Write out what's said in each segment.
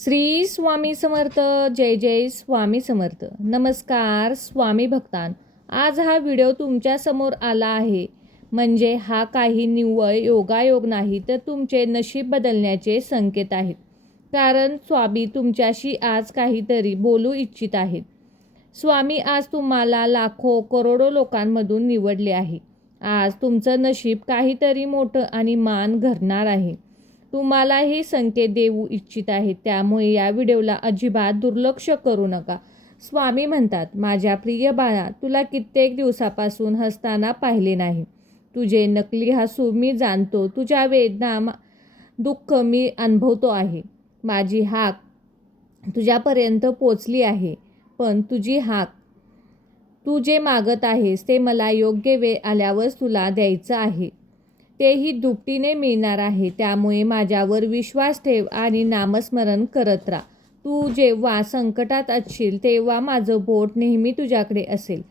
श्री स्वामी समर्थ. जय जय स्वामी समर्थ. नमस्कार स्वामी भक्तान. आज हा व्हिडिओ तुमच्या समोर आला आहे म्हणजे हा काही निव्वळ योगायोग नाही तर तुमचे नशीब बदलण्याचे संकेत आहेत. कारण स्वामी तुमच्याशी आज काहीतरी बोलू इच्छित आहेत. स्वामी आज तुम्हाला लाखो करोडो लोकांमधून निवडले आहे. आज तुमचं नशीब काहीतरी मोठं आणि मान घडणार आहे. तुम्हाला हे संकेत देऊ इच्छित आहेत, त्यामुळे या व्हिडिओला अजिबात दुर्लक्ष करू नका. स्वामी म्हणतात, माझ्या प्रिय बाळा, तुला कित्येक दिवसापासून हसताना पाहिले नाही. तुझे नकली हसू मी जाणतो, तुझ्या वेदना दुःख मी अनुभवतो आहे. माझी हाक तुझ्यापर्यंत पोचली आहे, पण तुझी हाक तू जे मागत आहेस ते मला योग्य वेळ आल्यावरच तुला द्यायचं आहे. तेही दुपटीने मिळणार आहे. त्यामुळे माझ्यावर विश्वास ठेव आणि नामस्मरण करत राहा. तू जेव्हा संकटात असशील तेव्हा माझं बोट नेहमी तुझ्याकडे असेल.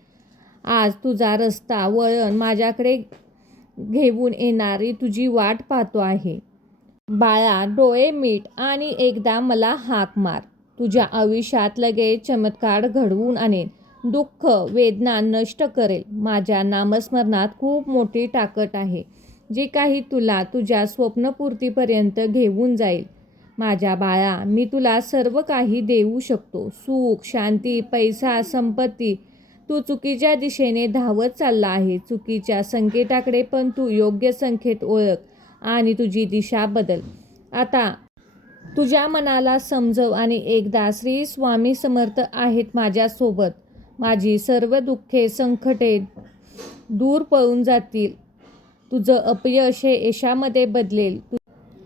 आज तुझा रस्ता वळण माझ्याकडे घेऊन येणारी तुझी वाट पाहतो आहे. बाळा, डोळे मीट आणि एकदा मला हाक मार. तुझ्या आयुष्यात लगेच चमत्कार घडवून आणेन. दुःख वेदना नष्ट करेल. माझ्या नामस्मरणात खूप मोठी ताकद आहे, जे काही तुला तुझ्या स्वप्नपूर्तीपर्यंत घेऊन जाईल. माझ्या बाळा, मी तुला सर्व काही देऊ शकतो. सुख, शांती, पैसा, संपत्ती. तू चुकीच्या दिशेने धावत चालला आहे, चुकीच्या संकेताकडे, पण तू योग्य संकेत ओळख आणि तुझी दिशा बदल. आता तुझ्या मनाला समजव आणि एकदा श्री स्वामी समर्थ आहेत माझ्यासोबत. माझी सर्व दुःखे संकटे दूर पळून जातील. तुझं अपयश हे यशामध्ये बदलेल.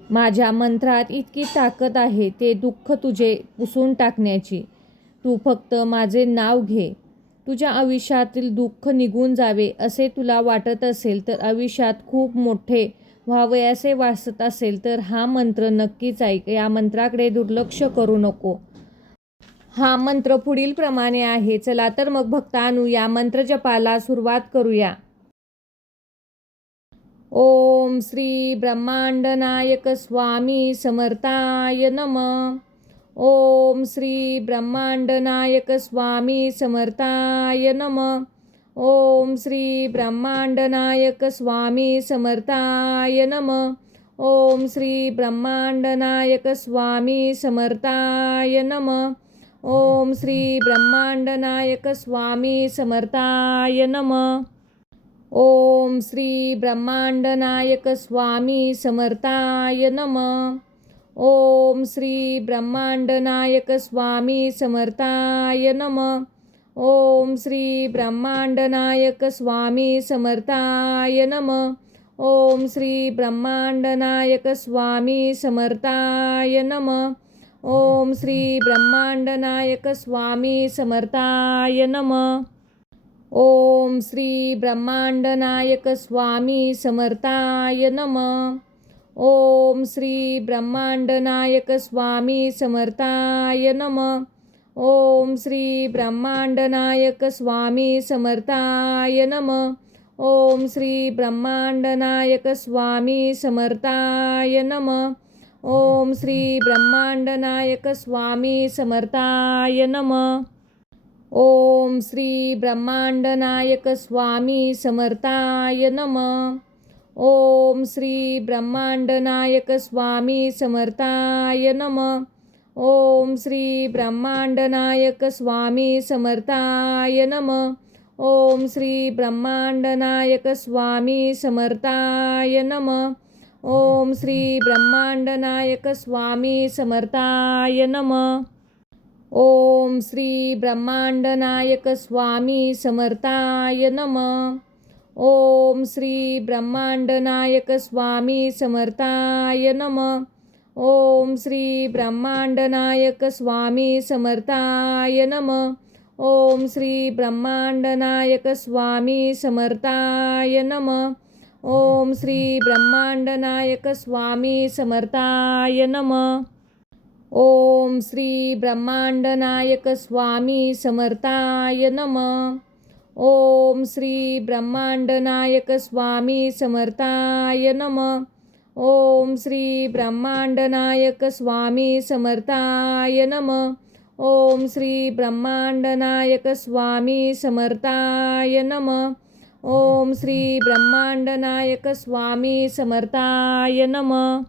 माझ्या मंत्रात इतकी ताकद आहे ते दुःख तुझे पुसून टाकण्याची. तू फक्त माझे नाव घे. तुझ्या आयुष्यातील दुःख निघून जावे असे तुला वाटत असेल तर, आयुष्यात खूप मोठे व्हावे असे वाटत असेल तर हा मंत्र नक्कीच ऐक. या मंत्राकडे दुर्लक्ष करू नको. हा मंत्र पुढील प्रमाणे आहे. चला तर मग भक्तांनो, या मंत्र जपाला सुरुवात करूया. ओम श्री ब्रह्मांड नायक स्वामी समर्थाय नमः. ओम श्री ब्रह्मांड नायक स्वामी समर्थाय नमः. ओम श्री ब्रह्मांड नायक स्वामी समर्थाय नमः. ओम श्री ब्रह्मांड नायक स्वामी समर्थाय नमः. ओम श्री ब्रह्मांड नायक स्वामी समर्थाय नमः. ओम श्री ब्रह्मांड नायक स्वामी समर्थाय नमः. ओम श्री ब्रह्मांड नायक स्वामी समर्थाय नमः. ओम श्री ब्रह्मांड नायक स्वामी समर्थाय नमः. ओम श्री ब्रह्मांड नायक स्वामी समर्थाय नमः. ओम श्री ब्रह्मांड नायक स्वामी समर्थाय नमः. ओम श्री ब्रह्मांड नायक स्वामी समर्थाय नमः. ओम श्री ब्रह्मांड नायक स्वामी समर्थाय नमः. ओम श्री ब्रह्मांड नायक स्वामी समर्थाय नमः. ओम श्री ब्रह्मांड नायक स्वामी समर्थाय नमः. ओम श्री ब्रह्मांड नायक स्वामी समर्थाय नमः. ओम श्री ब्रह्मांड नायक स्वामी समर्थाय नमः. ओम श्री ब्रह्मांड नायक स्वामी समर्थाय नमः. ओम श्री ब्रह्मांड नायक स्वामी समर्थाय नमः. ओम श्री ब्रह्मांड नायक स्वामी समर्थाय नमः. ओम श्री ब्रह्मांड नायक स्वामी समर्थाय नमः. ओम श्री ब्रह्मांड नायक स्वामी समर्थाय नमः. ओम श्री ब्रह्मांड नायक स्वामी समर्थाय नमः. ओम श्री ब्रह्मांड नायक स्वामी समर्थाय नमः. ओम श्री ब्रह्मांड नायक स्वामी समर्थाय नमः. ओम श्री ब्रह्मांड नायक स्वामी समर्थाय नमः. ओम श्री ब्रह्मांड नायक स्वामी समर्थाय नमः. ओम श्री ब्रह्मांड नायक स्वामी समर्थाय नमः. ओम श्री ब्रह्मांडनायक स्वामी समर्थाय नमः. ओम श्री ब्रह्मांडनायक स्वामी समर्थाय नमः. ओम श्री ब्रह्मांडनायक स्वामी समर्थाय नमः.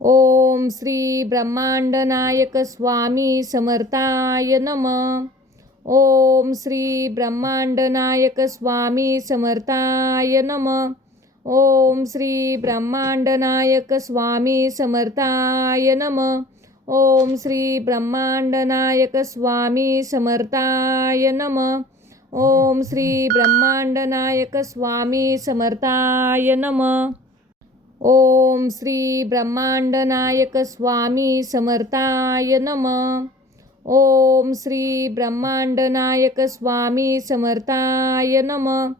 ओम श्री ब्रह्मांडनायक स्वामी समर्थाय नमः. ओम श्री ब्रह्मांडनायक स्वामी समर्थाय नमः. ओम श्री ब्रह्मांडनायक स्वामी समर्थाय नमः. ओम श्री ब्रह्मांडनायक स्वामी समर्थाय नमः. ओम श्री ब्रह्मांडनायक स्वामी समर्थाय नमः. ओम श्री ब्रह्मांडनायक स्वामी समर्थाय नमः. ओम श्री ब्रह्मांडनायक स्वामी समर्थाय नमः.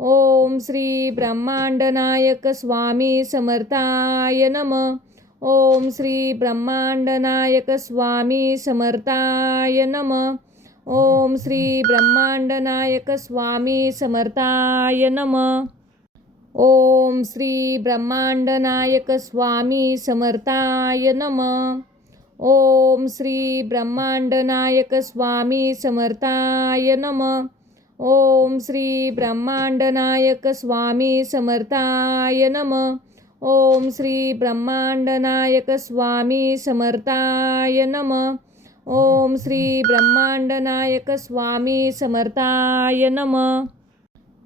ओम श्री ब्रह्मांडनायक स्वामी समर्थाय नमः. ओम श्री ब्रह्मांडनायक स्वामी समर्थाय नमः. ओम श्री ब्रह्मांडनायक स्वामी समर्थाय नमः. ओम श्री ब्रह्मांडनायक स्वामी समर्थाय नमः. ओम श्री ब्रह्मांडनायक स्वामी समर्थाय नमः. ओम श्री ब्रह्मांडनायक स्वामी समर्थाय नमः. ओम श्री ब्रह्मांडनायक स्वामी समर्थाय नमः. ओम श्री ब्रह्मांडनायक स्वामी समर्थाय नमः.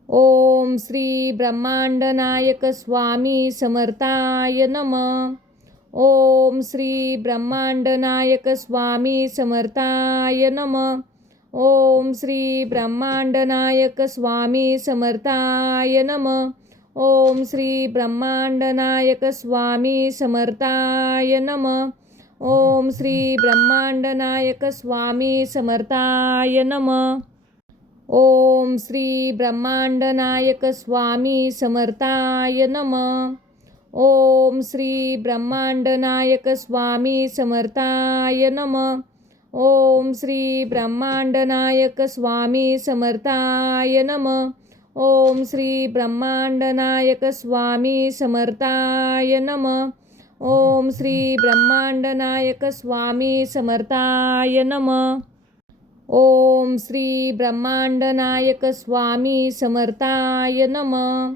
ओम श्री ब्रह्मांडनायक स्वामी समर्थाय नमः. ओम श्री ब्रह्मांडनायक स्वामी समर्थाय नमः. ओम श्री ब्रह्मांडनायक स्वामी समर्थाय नमः. ओम श्री ब्रह्मांडनायक स्वामी समर्थाय नमः. ओम श्री ब्रह्मांडनायक स्वामी समर्थाय नमः. ओम श्री ब्रह्मांडनायक स्वामी समर्थाय नमः. ओम श्री ब्रह्मांडनायक स्वामी समर्थाय नमः. ओम श्री ब्रह्मांडनायक स्वामी समर्थाय नमः. ओम श्री ब्रह्मांडनायक स्वामी समर्थाय नमः. ओम श्री ब्रह्मांडनायक स्वामी समर्थाय नमः. ओम श्री ब्रह्मांडनायक स्वामी समर्थाय नमः. ओम श्री ब्रह्मांडनायक स्वामी समर्थाय नमः.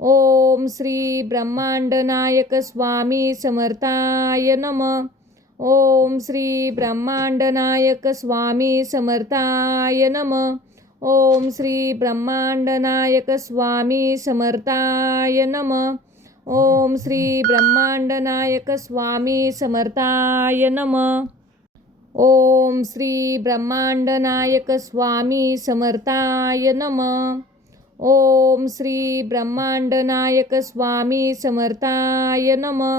ओम श्री ब्रह्मांडनायक स्वामी समर्थाय नमः. ओम श्री ब्रह्मांडनायक स्वामी समर्थाय नमः. ओम श्री ब्रह्मांडनायक स्वामी समर्थाय नमः. ओम श्री ब्रह्मांडनायक स्वामी समर्थाय नमः. ओम श्री ब्रह्मांडनायक स्वामी समर्थाय नमः.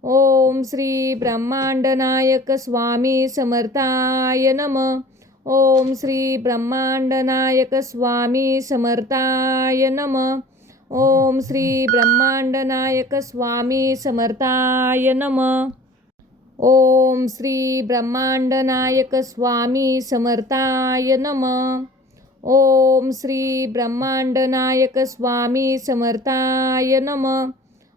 ओम श्री ब्रह्मांडनायक स्वामी समर्थाय नमः. ओम श्री ब्रह्मांडनायक स्वामी समर्थाय नमः. ओम श्री ब्रह्मांडनायक स्वामी समर्थाय नमः. ओम श्री ब्रह्मांडनायक स्वामी समर्थाय नमः. ओम श्री ब्रह्मांडनायक स्वामी समर्थाय नमः.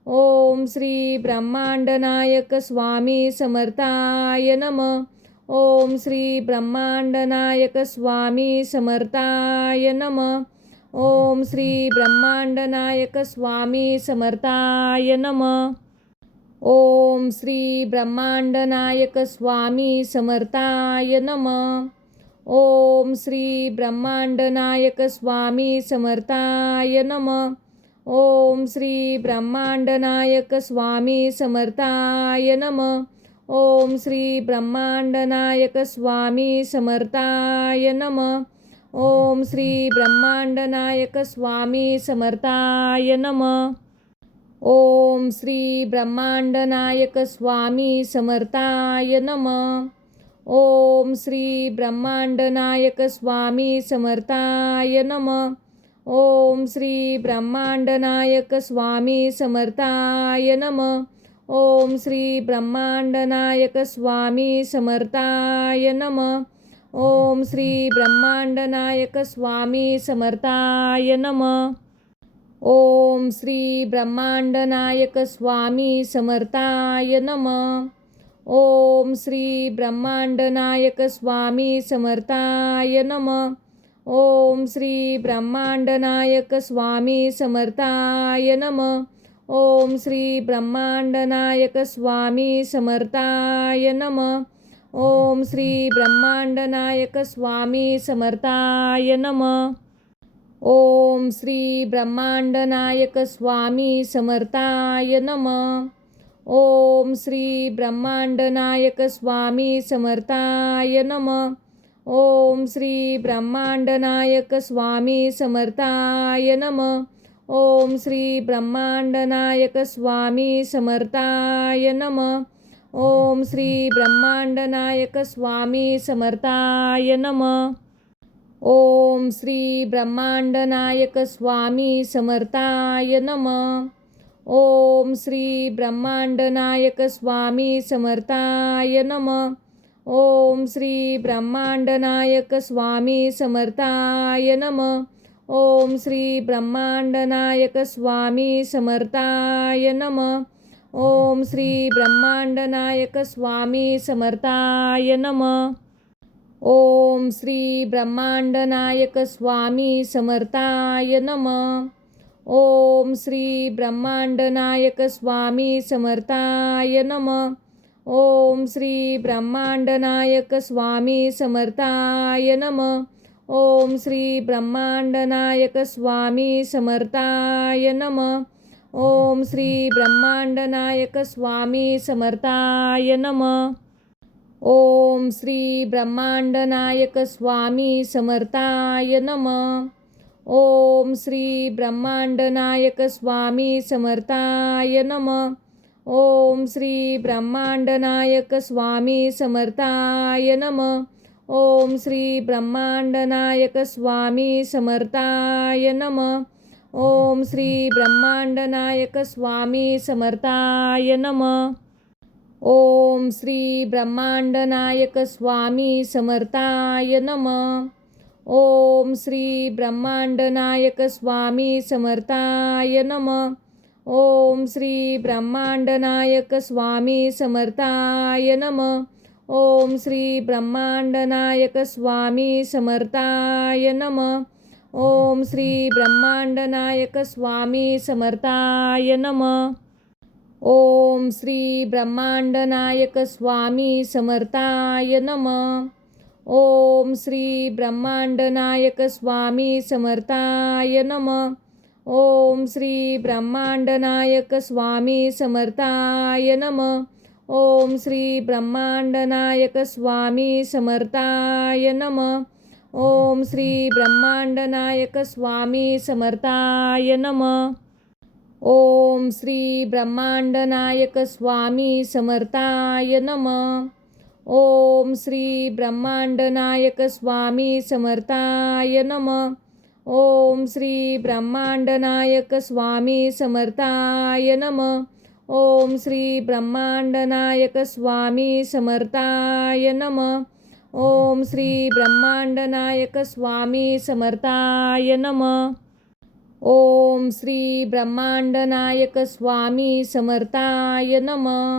ओम श्री ब्रह्मांडनायक स्वामी समर्थाय नमः. ओम श्री ब्रह्मांडनायक स्वामी समर्थाय नमः. ओम श्री ब्रह्मांडनायक स्वामी समर्थाय नमः. ओम श्री ब्रह्मांडनायक स्वामी समर्थाय नमः. ओम श्री ब्रह्मांडनायक स्वामी समर्थाय नमः. ओम श्री ब्रह्मांडनायक स्वामी समर्थाय नमः. ओम श्री ब्रह्मांडनायक स्वामी समर्थाय नमः. ओम श्री ब्रह्मांडनायक स्वामी समर्थाय नमः. ओम श्री ब्रह्मांडनायक स्वामी समर्थाय नमः. ओम श्री ब्रह्मांडनायक स्वामी समर्थाय नमः. ओम श्री ब्रह्मांडनायक स्वामी समर्थाय नमः. ओम श्री ब्रह्मांडनायक स्वामी समर्थाय नमः. ओम श्री ब्रह्मांडनायक स्वामी समर्थाय नमः. ओम श्री ब्रह्मांडनायक स्वामी समर्थाय नमः. ओम श्री ब्रह्मांडनायक स्वामी समर्थाय नमः. ओम श्री ब्रह्मांडनायक स्वामी समर्थाय नमः. ओम श्री ब्रह्मांडनायक स्वामी समर्थाय नमः. ओम श्री ब्रह्मांडनायक स्वामी समर्थाय नमः. ओम श्री ब्रह्मांडनायक स्वामी समर्थाय नमः. ओम श्री ब्रह्मांडनायक स्वामी समर्थाय नमः. ओम श्री ब्रह्मांडनायक स्वामी समर्थाय नमः. ओम श्री ब्रह्मांडनायक स्वामी समर्थाय नमः. ओम श्री ब्रह्मांडनायक स्वामी समर्थाय नमः. ओम श्री ब्रह्मांडनायक स्वामी समर्थाय नमः. ओम श्री ब्रह्मांडनायक स्वामी समर्थाय नमः. ओम श्री ब्रह्मांडनायक स्वामी समर्थाय नमः. ओम श्री ब्रह्मांडनायक स्वामी समर्थाय नमः. ओम श्री ब्रह्मांडनायक स्वामी समर्थाय नमः. ओम श्री ब्रह्मांडनायक स्वामी समर्थाय नमः. ओम श्री ब्रह्मांडनायक स्वामी समर्थाय नमः. ओम श्री ब्रह्मांडनायक स्वामी समर्थाय नमः. ओम श्री ब्रह्मांडनायक स्वामी समर्थाय नमः. ओम श्री ब्रह्मांडनायक स्वामी समर्थाय नमः. ओम श्री ब्रह्मांडनायक स्वामी समर्थाय नमः. ओम श्री ब्रह्मांडनायक स्वामी समर्थाय नमः. ओम श्री ब्रह्मांडनायक स्वामी समर्थाय नमः. ओम श्री ब्रह्मांडनायक स्वामी समर्थाय नमः. ओम श्री ब्रह्मांडनायक स्वामी समर्थाय नमः. ओम श्री ब्रह्मांडनायक स्वामी समर्थाय नमः. ओम श्री ब्रह्मांडनायक स्वामी समर्थाय नमः. ओम श्री ब्रह्मांडनायक स्वामी समर्थाय नमः. ओम श्री ब्रह्मांडनायक स्वामी समर्थाय नमः. ओम श्री ब्रह्मांडनायक स्वामी समर्थाय नमः. ओम श्री ब्रह्मांडनायक स्वामी समर्थाय नमः. ओम श्री ब्रह्मांडनायक स्वामी समर्थाय नमः. ओम श्री ब्रह्मांडनायक स्वामी समर्थाय नमः. ओम श्री ब्रह्मांडनायक स्वामी समर्थाय नमः. ओम श्री ब्रह्मांडनायक स्वामी समर्थाय नमः. ओम श्री ब्रह्मांडनायक स्वामी समर्थाय नमः. ओम श्री ब्रह्मांडनायक स्वामी समर्थाय नमः. ओम श्री ब्रह्मांडनायक स्वामी समर्थाय नमः. ओम श्री ब्रह्मांडनायक स्वामी समर्थाय नमः. ओम श्री ब्रह्मांडनायक स्वामी समर्थाय नमः. ओम श्री ब्रह्मांडनायक स्वामी समर्थाय नमः.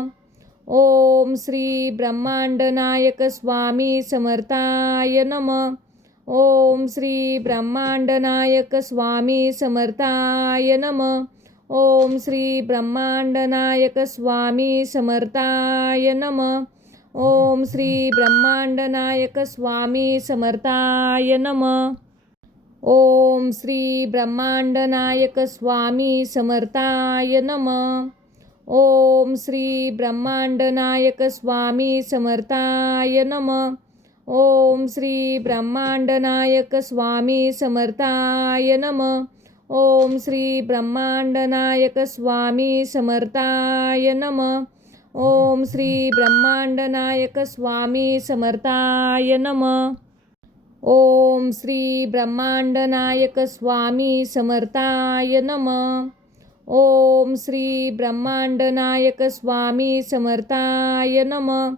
ओम श्री ब्रह्मांडनायक स्वामी समर्थाय नमः. ओम श्री ब्रह्मांडनायक स्वामी समर्थाय नमः. ओम श्री ब्रह्मांडनायक स्वामी समर्थाय नमः. ओम श्री ब्रह्मांडनायक स्वामी समर्थाय नमः. ओम श्री ब्रह्मांडनायक स्वामी समर्थाय नमः. ओम श्री ब्रह्मांडनायक स्वामी समर्थाय नमः. ओम श्री ब्रह्मांडनायक स्वामी समर्थाय नमः. ओम श्री ब्रह्मांडनायक स्वामी समर्थाय नमः. ओम श्री ब्रह्मांडनायक स्वामी समर्थाय नमः. ओम श्री ब्रह्मांडनायक स्वामी समर्थाय नमः. ओम श्री ब्रह्मांडनायक स्वामी समर्थाय नमः.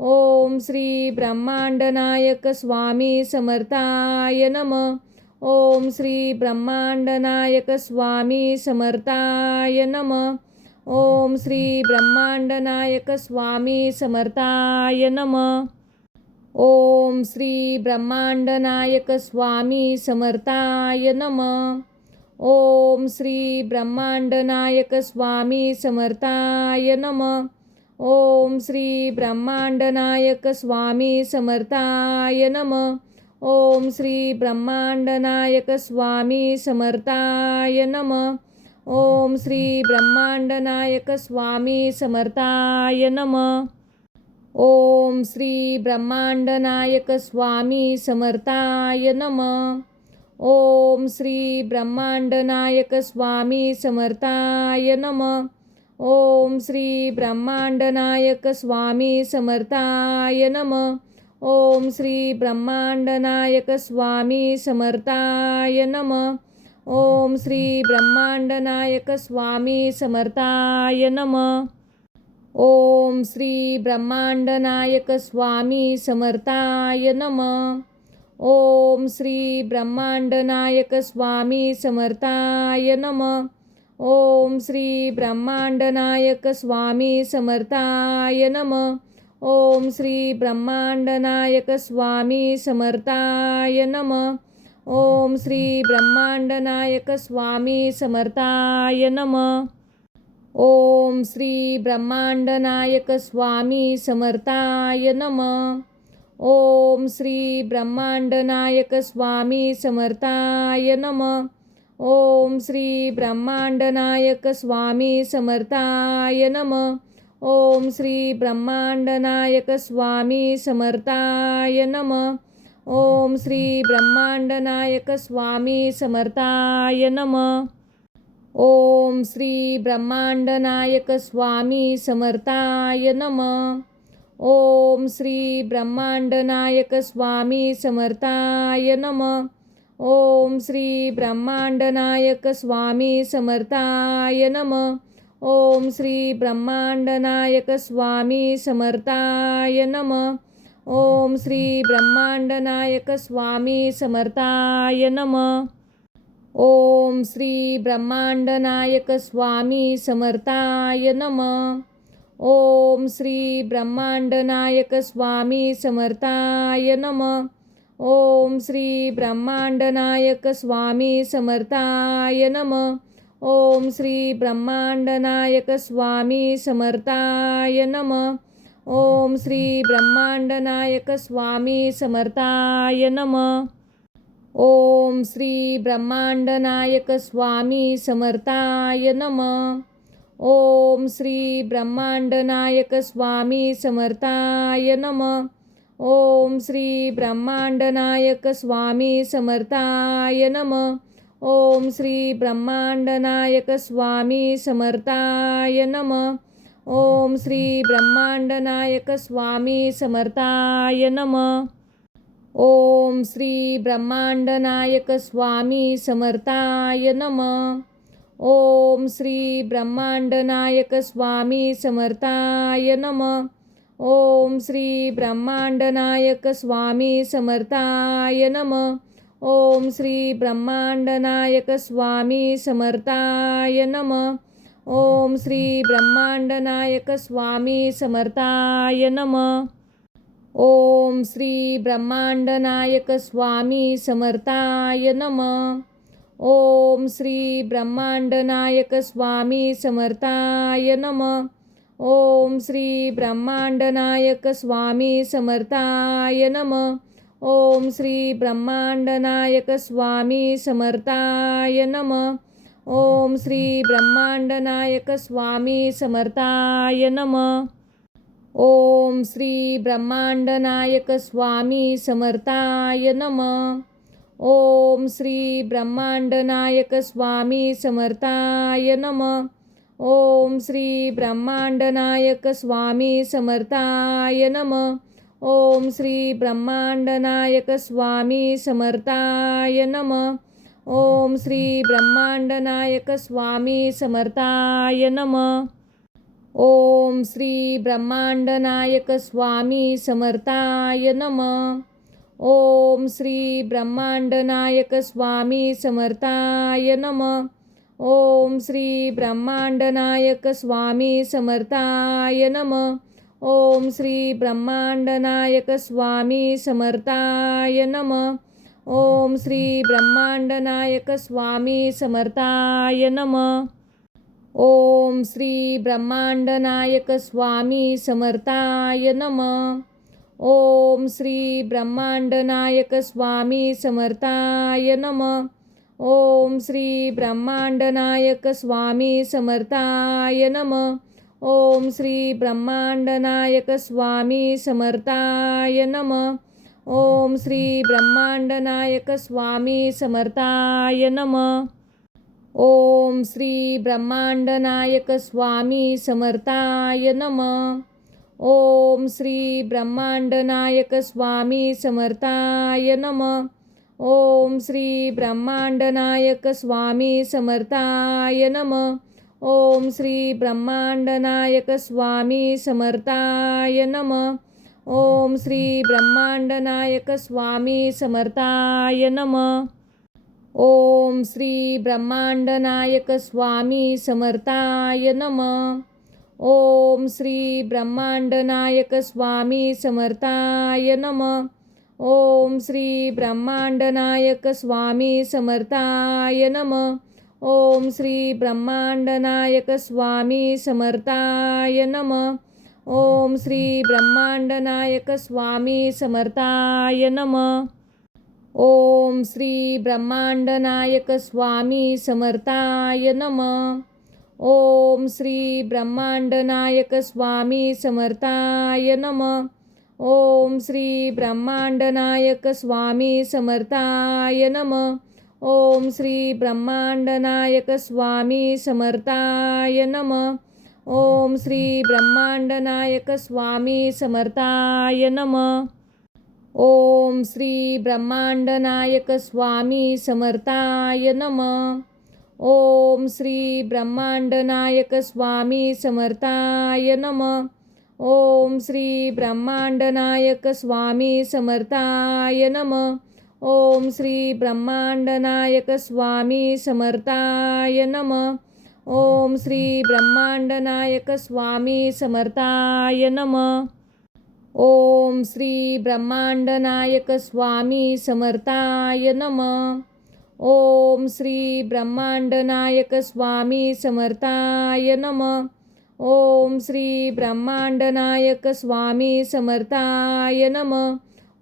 ओम श्री ब्रह्मांडनायक स्वामी समर्थाय नमः. ओम श्री ब्रह्मांडनायक स्वामी समर्थाय नमः. ओम श्री ब्रह्मांडनायक स्वामी समर्थाय नमः. ओम श्री ब्रह्मांडनायक स्वामी समर्थाय नमः. ओम श्री ब्रह्मांडनायक स्वामी समर्थाय नमः. ओम श्री ब्रह्मांडनायक स्वामी समर्थाय नमः. ओम श्री ब्रह्मांडनायक स्वामी समर्थाय नमः. ओम श्री ब्रह्मांडनायक स्वामी समर्थाय नमः. ओम श्री ब्रह्मांडनायक स्वामी समर्थाय नमः. ओम श्री ब्रह्मांडनायक स्वामी समर्थाय नमः. ओम श्री ब्रह्मांडनायक स्वामी समर्थाय नमः. ओम श्री ब्रह्मांडनायक स्वामी समर्थाय नमः. ओम श्री ब्रह्मांडनायक स्वामी समर्थाय नमः. ओम श्री ब्रह्मांडनायक स्वामी समर्थाय नमः. ओम श्री ब्रह्मांडनायक स्वामी समर्थाय नमः. ओम श्री ब्रह्मांडनायक स्वामी समर्थाय नमः. ओम श्री ब्रह्मांडनायक स्वामी समर्थाय नमः. ओम श्री ब्रह्मांडनायक स्वामी समर्थाय नमः. ओम श्री ब्रह्मांडनायक स्वामी समर्थाय नमः. ओम श्री ब्रह्मांडनायक स्वामी समर्थाय नमः. ओम श्री ब्रह्मांडनायक स्वामी समर्थाय नमः. ओम श्री ब्रह्मांडनायक स्वामी समर्थाय नमः. ओम श्री ब्रह्मांडनायक स्वामी समर्थाय नमः. ओम श्री ब्रह्मांडनायक स्वामी समर्थाय नमः. ओम श्री ब्रह्मांडनायक स्वामी समर्थाय नमः. ओम श्री ब्रह्मांडनायक स्वामी समर्थाय नमः. ओम श्री ब्रह्मांडनायक स्वामी समर्थाय नमः. ओम श्री ब्रह्मांडनायक स्वामी समर्थाय नमः. ओम श्री ब्रह्मांडनायक स्वामी समर्थाय नमः. ओम श्री ब्रह्मांडनायक स्वामी समर्थाय नमः. ओम श्री ब्रह्मांडनायक स्वामी समर्थाय नमः. ओम श्री ब्रह्मांडनायक स्वामी समर्थाय नमः. ओम श्री ब्रह्मांडनायक स्वामी समर्थाय नमः. ओम श्री ब्रह्मांडनायक स्वामी समर्थाय नमः. ओम श्री ब्रह्मांडनायक स्वामी समर्थाय नमः. ओम श्री ब्रह्मांडनायक स्वामी समर्थाय नमः. ओम श्री ब्रह्मांडनायक स्वामी समर्थाय नमः. ओम श्री ब्रह्मांडनायक स्वामी समर्थाय नमः. ओम श्री ब्रह्मांडनायक स्वामी समर्थाय नमः. ओम श्री ब्रह्मांडनायक स्वामी समर्थाय नमः. ओम श्री ब्रह्मांडनायक स्वामी समर्थाय नमः. ओम श्री ब्रह्मांडनायक स्वामी समर्थाय नमः. ओम श्री ब्रह्मांडनायक स्वामी समर्थाय नमः. ओम श्री ब्रह्मांडनायक स्वामी समर्थाय नमः. ओम श्री ब्रह्मांडनायक स्वामी समर्थाय नमः. ओम श्री ब्रह्मांडनायक स्वामी समर्थाय नमः. ओम श्री ब्रह्मांडनायक स्वामी समर्थाय नमः. ओम श्री ब्रह्मांडनायक स्वामी समर्थाय नमः. ओम श्री ब्रह्मांडनायक स्वामी समर्थाय नमः. ओम श्री ब्रह्मांडनायक स्वामी समर्थाय नमः. ओम श्री ब्रह्मांडनायक स्वामी समर्थाय नमः. ओम श्री ब्रह्मांडनायक स्वामी समर्थाय नमः. ओम श्री ब्रह्मांडनायक स्वामी समर्थाय नमः. ओम श्री ब्रह्मांडनायक स्वामी समर्थाय नमः. ओम श्री ब्रह्मांडनायक स्वामी समर्थाय नमः. ओम श्री ब्रह्मांडनायक स्वामी समर्थाय नमः. ओम श्री ब्रह्मांडनायक स्वामी समर्थाय नमः. ओम श्री ब्रह्मांडनायक स्वामी समर्थाय नमः. ओम श्री ब्रह्मांडनायक स्वामी समर्थाय नमः. ओम श्री ब्रह्मांडनायक स्वामी समर्थाय नमः. ओम श्री ब्रह्मांडनायक स्वामी समर्थाय नमः. ओम श्री ब्रह्मांडनायक स्वामी समर्थाय नमः. ओम श्री ब्रह्मांडनायक स्वामी समर्थाय नमः. ओम श्री ब्रह्मांडनायक स्वामी समर्थाय नमः. ओम श्री ब्रह्मांडनायक स्वामी समर्थाय नमः. ओम श्री ब्रह्मांडनायक स्वामी समर्थाय नमः. ओम श्री ब्रह्मांडनायक स्वामी समर्थाय नमः. ओम श्री ब्रह्मांडनायक स्वामी समर्थाय नमः. ओम श्री ब्रह्मांडनायक स्वामी समर्थाय नमः. ओम श्री ब्रह्मांडनायक स्वामी समर्थाय नमः. ओम श्री ब्रह्मांडनायक स्वामी समर्थाय नमः. ओम श्री ब्रह्मांडनायक स्वामी समर्थाय नमः. ओम श्री ब्रह्मांडनायक स्वामी समर्थाय नमः. ओम श्री ब्रह्मांडनायक स्वामी समर्थाय नमः. ओम श्री ब्रह्मांडनायक स्वामी समर्थाय नमः. ओम श्री ब्रह्मांडनायक स्वामी समर्थाय नमः. ओम श्री ब्रह्मांडनायक स्वामी समर्थाय नमः. ओम श्री ब्रह्मांडनायक स्वामी समर्थाय नमः. ओम श्री ब्रह्मांडनायक स्वामी समर्थाय नमः. ओम श्री ब्रह्मांडनायक स्वामी समर्थाय नमः. ओम श्री ब्रह्मांडनायक स्वामी समर्थाय नमः. ओम श्री ब्रह्मांडनायक स्वामी समर्थाय नमः. ओम श्री ब्रह्मांडनायक स्वामी समर्थाय नमः. ओम श्री ब्रह्मांडनायक स्वामी समर्थाय नमः. ओम श्री ब्रह्मांडनायक स्वामी समर्थाय नमः. ओम श्री ब्रह्मांडनायक स्वामी समर्थाय नमः.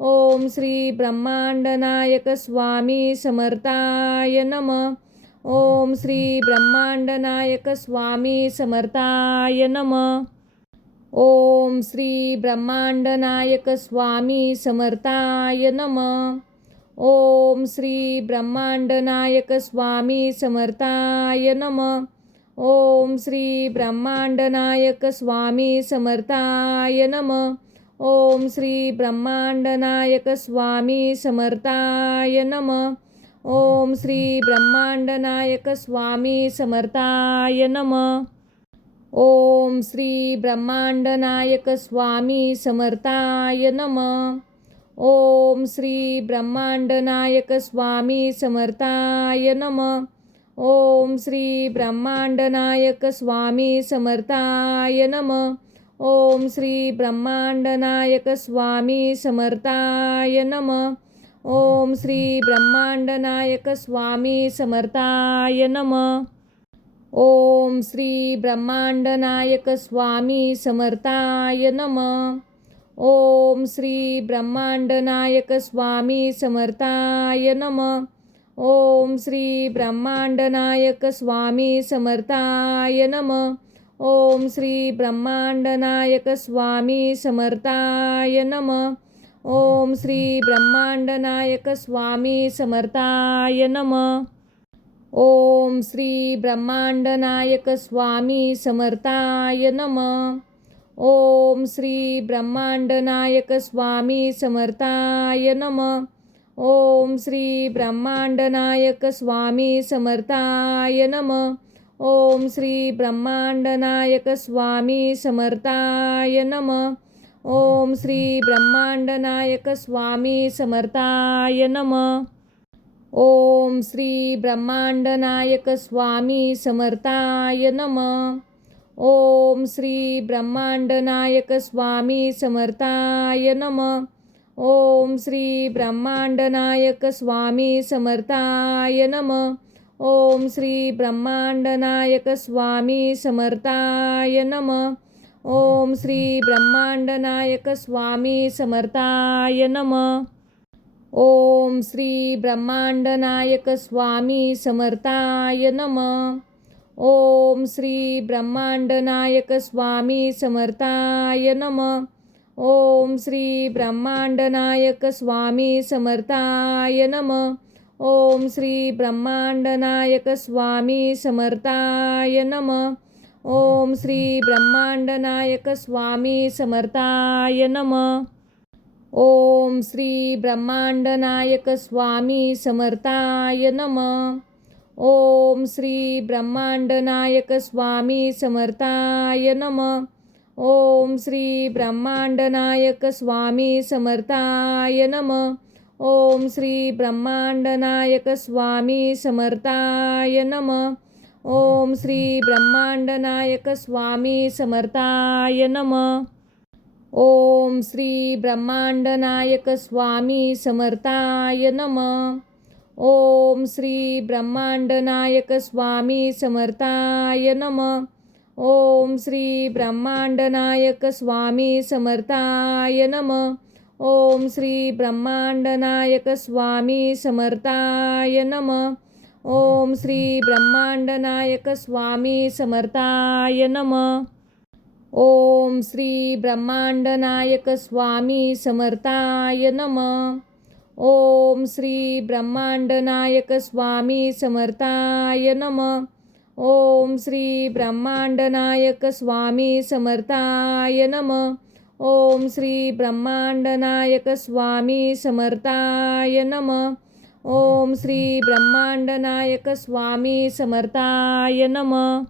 ओम श्री ब्रह्मांडनायक स्वामी समर्थाय नमः. ओम श्री ब्रह्मांडनायक स्वामी समर्थाय नमः. ओम श्री ब्रह्मांडनायक स्वामी समर्थाय नमः. ओम श्री ब्रह्मांडनायक स्वामी समर्थाय नमः. ओम श्री ब्रह्मांडनायक स्वामी समर्थाय नमः. ओम श्री ब्रह्मांडनायक स्वामी समर्थाय नमः. ओम श्री ब्रह्मांडनायक स्वामी समर्थाय नमः. ओम श्री ब्रह्मांडनायक स्वामी समर्थाय नमः. ओम श्री ब्रह्मांडनायक स्वामी समर्थाय नमः. ओम श्री ब्रह्मांडनायक स्वामी समर्थाय नमः. ओम श्री ब्रह्मांडनायक स्वामी समर्थाय नमः. ओम श्री ब्रह्मांडनायक स्वामी समर्थाय नमः. ओम श्री ब्रह्मांडनायक स्वामी समर्थाय नमः. ओम श्री ब्रह्मांडनायक स्वामी समर्थाय नमः. ओम श्री ब्रह्मांडनायक स्वामी समर्थाय नमः. ओम श्री ब्रह्मांडनायक स्वामी समर्थाय नमः. ओम श्री ब्रह्मांडनायक स्वामी समर्थाय नमः. ओम श्री ब्रह्मांडनायक स्वामी समर्थाय नमः. ओम श्री ब्रह्मांडनायक स्वामी समर्थाय नमः. ओम श्री ब्रह्मांडनायक स्वामी समर्थाय नमः. ओम श्री ब्रह्मांडनायक स्वामी समर्थाय नमः. ओम श्री ब्रह्मांडनायक स्वामी समर्थाय नमः. ओम श्री ब्रह्मांडनायक स्वामी समर्थाय नमः. ओम श्री ब्रह्मांडनायक स्वामी समर्थाय नमः. ओम श्री ब्रह्मांडनायक स्वामी समर्थाय नमः. ओम श्री ब्रह्मांडनायक स्वामी समर्थाय नमः. ओम श्री ब्रह्मांडनायक स्वामी समर्थाय नमः. ओम श्री ब्रह्मांडनायक स्वामी समर्थाय नमः. ओम श्री ब्रह्मांडनायक स्वामी समर्थाय नमः. ओम श्री ब्रह्मांडनायक स्वामी समर्थाय नमः. ओम श्री ब्रह्मांडनायक स्वामी समर्थाय नमः. ओम श्री ब्रह्मांडनायक स्वामी समर्थाय नमः. ओम श्री ब्रह्मांडनायक स्वामी समर्थाय नमः. ओम श्री ब्रह्मांडनायक स्वामी समर्थाय नमः. ओम श्री ब्रह्मांडनायक स्वामी समर्थाय नमः. ओम श्री ब्रह्मांडनायक स्वामी समर्थाय नमः. ओम श्री ब्रह्मांडनायक स्वामी समर्थाय नमः. ओम श्री ब्रह्मांडनायक स्वामी समर्थाय नमः. ओम श्री ब्रह्मांडनायक स्वामी समर्थाय नमः. ओम श्री ब्रह्मांडनायक स्वामी समर्थाय नमः. ओम श्री ब्रह्मांडनायक स्वामी समर्थाय नमः. ओम श्री ब्रह्मांडनायक स्वामी समर्थाय नमः. ओम श्री ब्रह्मांडनायक स्वामी समर्थाय नमः. ओम श्री ब्रह्मांडनायक स्वामी समर्थाय नमः. ओम श्री ब्रह्मांडनायक स्वामी समर्थाय नमः. ओम श्री ब्रह्मांडनायक स्वामी समर्थाय नमः. ओम श्री ब्रह्मांडनायक स्वामी समर्थाय नमः.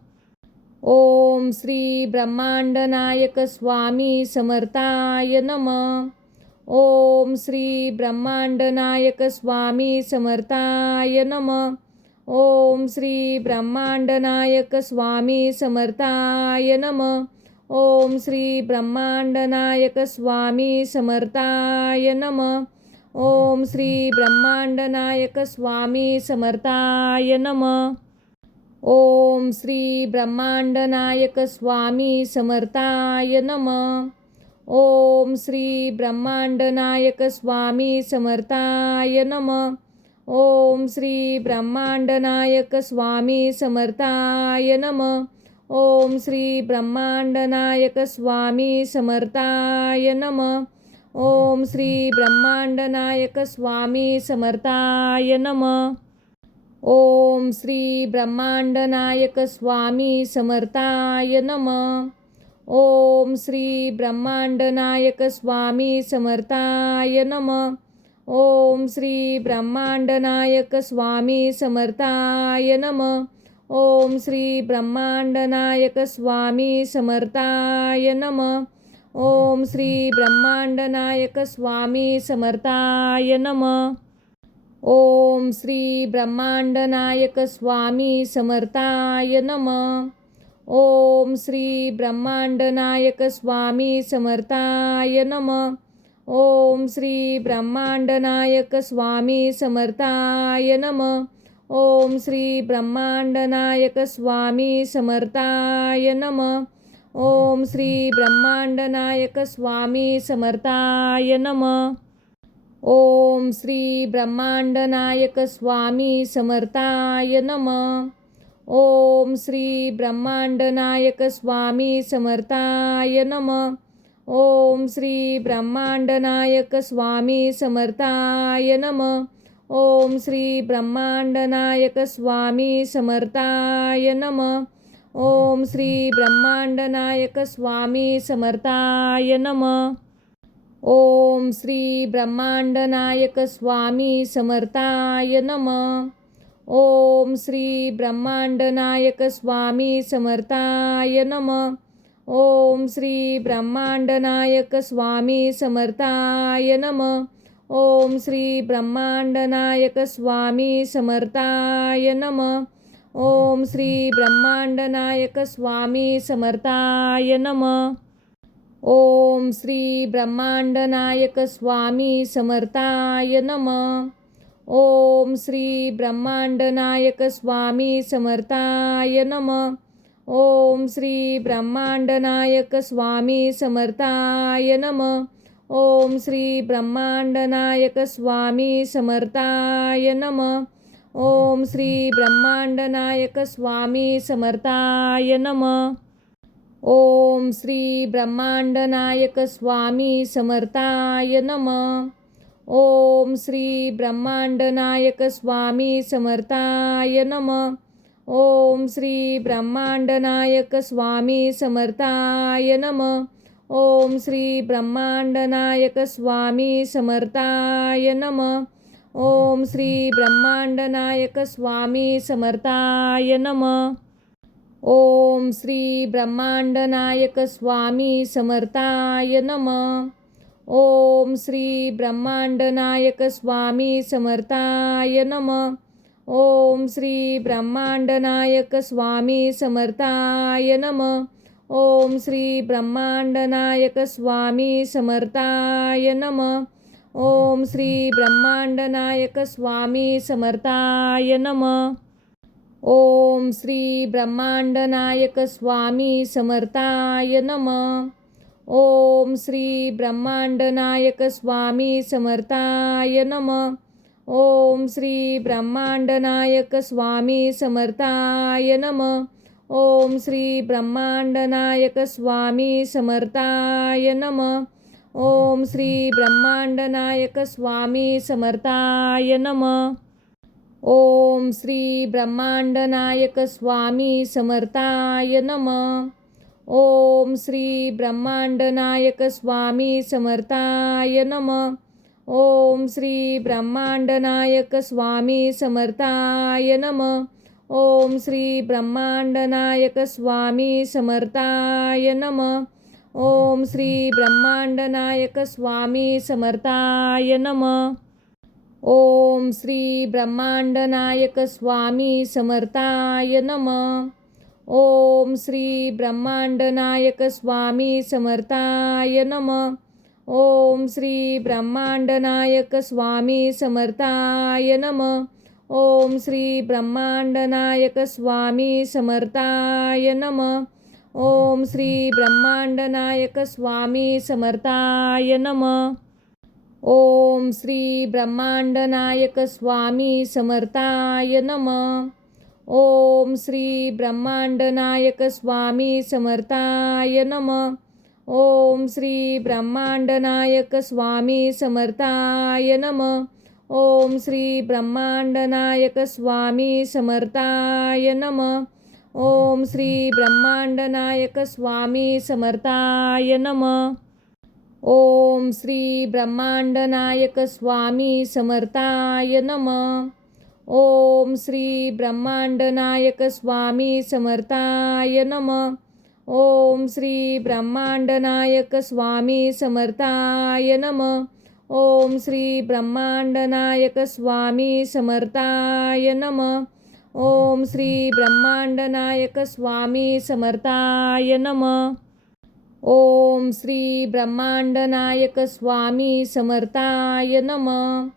ओम श्री ब्रह्मांडनायक स्वामी समर्थाय नमः. ओम श्री ब्रह्मांडनायक स्वामी समर्थाय नमः. ओम श्री ब्रह्मांडनायक स्वामी समर्थाय नमः. ओम श्री ब्रह्मांडनायक स्वामी समर्थाय नमः. ओम श्री ब्रह्मांडनायक स्वामी समर्थाय नमः. ओम श्री ब्रह्मांडनायक स्वामी समर्थाय नमः. ओम श्री ब्रह्मांडनायक स्वामी समर्थाय नमः. ओम श्री ब्रह्मांडनायक स्वामी समर्थाय नमः. ओम श्री ब्रह्मांडनायक स्वामी समर्थाय नमः. ओम श्री ब्रह्मांडनायक स्वामी समर्थाय नमः. ओम श्री ब्रह्मांडनायक स्वामी समर्थाय नमः. ओम श्री ब्रह्मांडनायक स्वामी समर्थाय नमः. ओम श्री ब्रह्मांडनायक स्वामी समर्थाय नमः. ओम श्री ब्रह्मांडनायक स्वामी समर्थाय नमः. ओम श्री ब्रह्मांडनायक स्वामी समर्थाय नमः. ओम श्री ब्रह्मांडनायक स्वामी समर्थाय नमः. ओम श्री ब्रह्मांडनायक स्वामी समर्थाय नमः. ओम श्री ब्रह्मांडनायक स्वामी समर्थाय नमः. ओम श्री ब्रह्मांडनायक स्वामी समर्थाय नमः. ओम श्री ब्रह्मांडनायक स्वामी समर्थाय नमः. ओम श्री ब्रह्मांडनायक स्वामी समर्थाय नमः. ओम श्री ब्रह्मांडनायक स्वामी समर्थाय नमः. ओम श्री ब्रह्मांडनायक स्वामी समर्थाय नमः. ओम श्री ब्रह्मांडनायक स्वामी समर्थाय नमः. ओम श्री ब्रह्मांडनायक स्वामी समर्थाय नमः. ओम श्री ब्रह्मांडनायक स्वामी समर्थाय नमः. ओम श्री ब्रह्मांडनायक स्वामी समर्थाय नमः. ओम श्री ब्रह्मांडनायक स्वामी समर्थाय नमः. ओम श्री ब्रह्मांडनायक स्वामी समर्थाय नमः. ओम श्री ब्रह्मांडनायक स्वामी समर्थाय नमः. ओम श्री ब्रह्मांडनायक स्वामी समर्थाय नमः. ओम श्री ब्रह्मांडनायक स्वामी समर्थाय नमः. ओम श्री ब्रह्मांडनायक स्वामी समर्थाय नमः. ओम श्री ब्रह्मांडनायक स्वामी समर्थाय नमः. ओम श्री ब्रह्मांडनायक स्वामी समर्थाय नमः. ओम श्री ब्रह्मांडनायक स्वामी समर्थाय नमः. ओम श्री ब्रह्मांडनायक स्वामी समर्थाय नमः. ओम श्री ब्रह्मांडनायक स्वामी समर्थाय नमः. ओम श्री ब्रह्मांडनायक स्वामी समर्थाय नमः. ओम श्री ब्रह्मांडनायक स्वामी समर्थाय नमः. ओम श्री ब्रह्मांडनायक स्वामी समर्थाय नमः. ओम श्री ब्रह्मांडनायक स्वामी समर्थाय नमः. ओम श्री ब्रह्मांडनायक स्वामी समर्थाय नमः. ओम श्री ब्रह्मांडनायक स्वामी समर्थाय नमः. ओम श्री ब्रह्मांडनायक स्वामी समर्थाय नमः. ओम श्री ब्रह्मांडनायक स्वामी समर्थाय नमः. ओम श्री ब्रह्मांडनायक स्वामी समर्थाय नमः. ओम श्री ब्रह्मांडनायक स्वामी समर्थाय नमः. ओम श्री ब्रह्मांडनायक स्वामी समर्थाय नमः. ओम श्री ब्रह्मांडनायक स्वामी समर्थाय नमः. ओम श्री ब्रह्मांडनायक स्वामी समर्थाय नमः. ओम श्री ब्रह्मांडनायक स्वामी समर्थाय नमः. ओम श्री ब्रह्मांडनायक स्वामी समर्थाय नमः. ओम श्री ब्रह्मांडनायक स्वामी समर्थाय नमः. ओम श्री ब्रह्मांडनायक स्वामी समर्थाय नमः. ओम श्री ब्रह्मांडनायक स्वामी समर्थाय नमः. ओम श्री ब्रह्मांडनायक स्वामी समर्थाय नमः. ओम श्री ब्रह्मांडनायक स्वामी समर्थाय नमः. ओम श्री ब्रह्मांडनायक स्वामी समर्थाय नमः. ओम श्री ब्रह्मांडनायक स्वामी समर्थाय नमः. ओम श्री ब्रह्मांडनायक स्वामी समर्थाय नमः. ओम श्री ब्रह्मांडनायक स्वामी समर्थाय नमः. ओम श्री ब्रह्मांडनायक स्वामी समर्थाय नमः. ओम श्री ब्रह्मांडनायक स्वामी समर्थाय नमः. ओम श्री ब्रह्मांडनायक स्वामी समर्थाय नमः. ओम श्री ब्रह्मांडनायक स्वामी समर्थाय नमः. ओम श्री ब्रह्मांडनायक स्वामी समर्थाय नमः. ओम श्री ब्रह्मांडनायक स्वामी समर्थाय नमः. ओम श्री ब्रह्मांडनायक स्वामी समर्थाय नमः. ओम श्री ब्रह्मांडनायक स्वामी समर्थाय नमः. ओम श्री ब्रह्मांडनायक स्वामी समर्थाय नमः.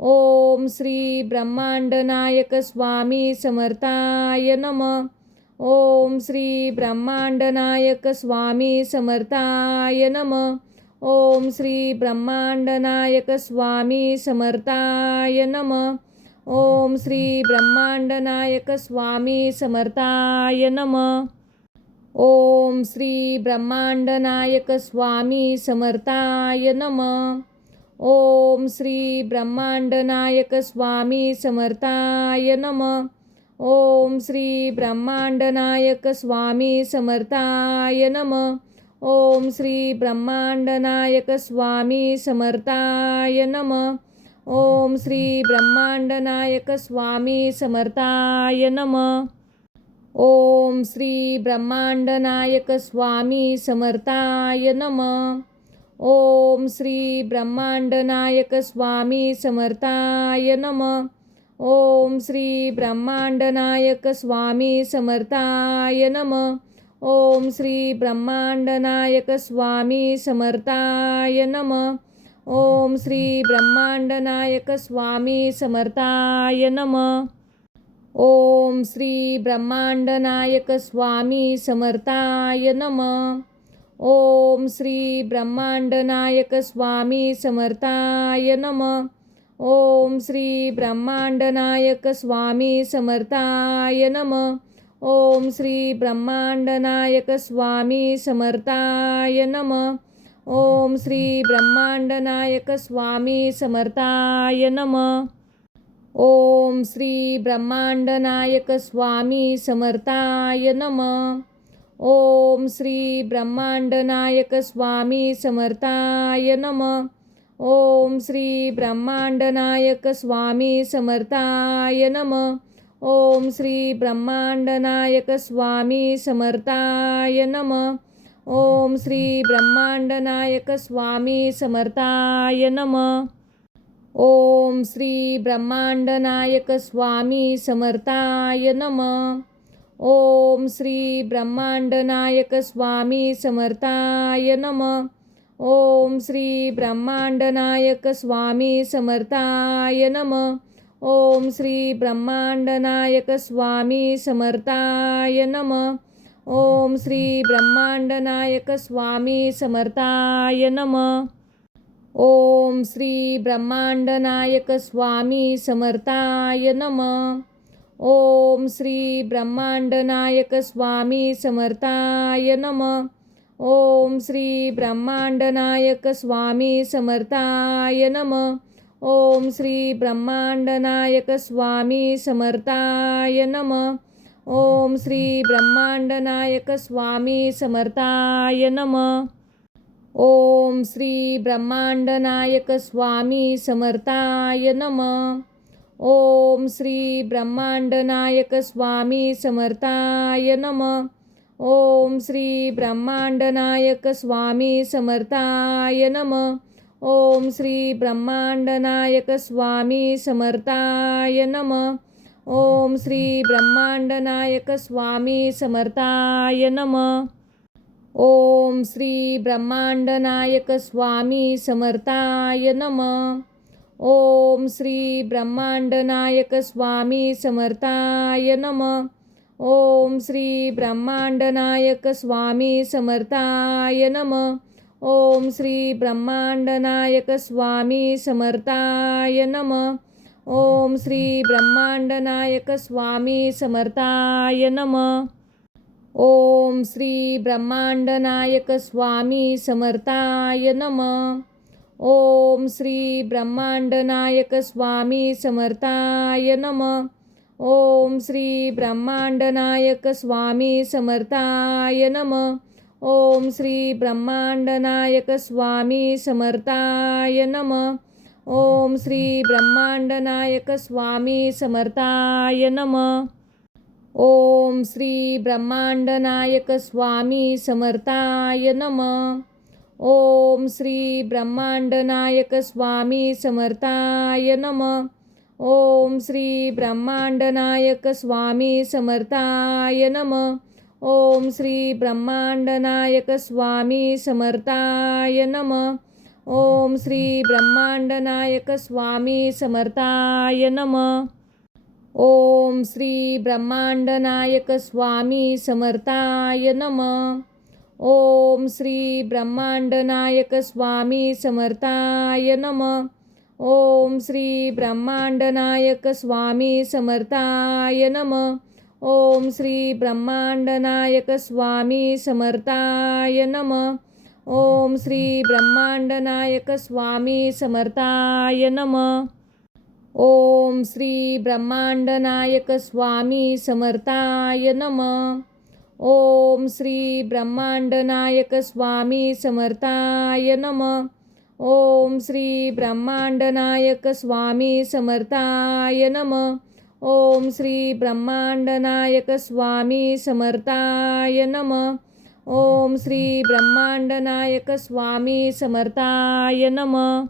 ओम श्री ब्रह्मांडनायक स्वामी समर्थाय नमः. ओम श्री ब्रह्मांडनायक स्वामी समर्थाय नमः. ओम श्री ब्रह्मांडनायक स्वामी समर्थाय नमः. ओम श्री ब्रह्मांडनायक स्वामी समर्थाय नमः. ओम श्री ब्रह्मांडनायक स्वामी समर्थाय नमः. ओम श्री ब्रह्मांडनायक स्वामी समर्थाय नमः. ओम श्री ब्रह्मांडनायक स्वामी समर्थाय नमः. ओम श्री ब्रह्मांडनायक स्वामी समर्थाय नमः. ओम श्री ब्रह्मांडनायक स्वामी समर्थाय नमः. ओम श्री ब्रह्मांडनायक स्वामी समर्थाय नमः. ओम श्री ब्रह्मांडनायक स्वामी समर्थाय नमः. ओम श्री ब्रह्मांडनायक स्वामी समर्थाय नमः. ओम श्री ब्रह्मांडनायक स्वामी समर्थाय नमः. ओम श्री ब्रह्मांडनायक स्वामी समर्थाय नमः. ओम श्री ब्रह्मांडनायक स्वामी समर्थाय नमः. ओम श्री ब्रह्मांडनायक स्वामी समर्थाय नमः. ओम श्री ब्रह्मांडनायक स्वामी समर्थाय नमः. ओम श्री ब्रह्मांडनायक स्वामी समर्थाय नमः. ओम श्री ब्रह्मांडनायक स्वामी समर्थाय नमः. ओम श्री ब्रह्मांडनायक स्वामी समर्थाय नमः. ओम श्री ब्रह्मांडनायक स्वामी समर्थाय नमः. ओम श्री ब्रह्मांडनायक स्वामी समर्थाय नमः. ओम श्री ब्रह्मांडनायक स्वामी समर्थाय नमः. ओम श्री ब्रह्मांडनायक स्वामी समर्थाय नमः. ओम श्री ब्रह्मांडनायक स्वामी समर्थाय नमः. ओम श्री ब्रह्मांडनायक स्वामी समर्थाय नमः. ओम श्री ब्रह्मांडनायक स्वामी समर्थाय नमः. ओम श्री ब्रह्मांडनायक स्वामी समर्थाय नमः. ओम श्री ब्रह्मांडनायक स्वामी समर्थाय नमः. ओम श्री ब्रह्मांडनायक स्वामी समर्थाय नमः. ओम श्री ब्रह्मांडनायक स्वामी समर्थाय नमः. ओम श्री ब्रह्मांडनायक स्वामी समर्थाय नमः. ओम श्री ब्रह्मांडनायक स्वामी समर्थाय नमः. ओम श्री ब्रह्मांडनायक स्वामी समर्थाय नमः. ओम श्री ब्रह्मांडनायक स्वामी समर्थाय नमः. ओम श्री ब्रह्मांडनायक स्वामी समर्थाय नमः. ओम श्री ब्रह्मांडनायक स्वामी समर्थाय नमः. ओम श्री ब्रह्मांडनायक स्वामी समर्थाय नमः. ओम श्री ब्रह्मांडनायक स्वामी समर्थाय नमः. ओम श्री ब्रह्मांडनायक स्वामी समर्थाय नमः. ओम श्री ब्रह्मांडनायक स्वामी समर्थाय नमः. ओम श्री ब्रह्मांडनायक स्वामी समर्थाय नमः. ओम श्री ब्रह्मांडनायक स्वामी समर्थाय नमः. ओम श्री ब्रह्मांडनायक स्वामी समर्थाय नमः. ओम श्री ब्रह्मांडनायक स्वामी समर्थाय नमः. ओम श्री ब्रह्मांडनायक स्वामी समर्थाय नमः. ओम श्री ब्रह्मांडनायक स्वामी समर्थाय नमः. ओम श्री ब्रह्मांडनायक स्वामी समर्थाय नमः. ओम श्री ब्रह्मांडनायक स्वामी समर्थाय नमः. ओम श्री ब्रह्मांडनायक स्वामी समर्थाय नमः. ओम श्री ब्रह्मांडनायक स्वामी समर्थाय नमः. ओम श्री ब्रह्मांडनायक स्वामी समर्थाय नमः. ओम श्री ब्रह्मांडनायक स्वामी समर्थाय नमः. ओम श्री ब्रह्मांडनायक स्वामी समर्थाय नमः. ओम श्री ब्रह्मांडनायक स्वामी समर्थाय नमः. ओम श्री ब्रह्मांडनायक स्वामी समर्थाय नमः. ओम श्री ब्रह्मांडनायक स्वामी समर्थाय नमः. ओम श्री ब्रह्मांडनायक स्वामी समर्थाय नमः. ओम श्री ब्रह्मांडनायक स्वामी समर्थाय नमः. ओम श्री ब्रह्मांडनायक स्वामी समर्थाय नमः. ओम श्री ब्रह्मांडनायक स्वामी समर्थाय नमः. ओम श्री ब्रह्मांडनायक स्वामी समर्थाय नमः. ओम श्री ब्रह्मांडनायक स्वामी समर्थाय नमः. ओम श्री ब्रह्मांडनायक स्वामी समर्थाय नमः.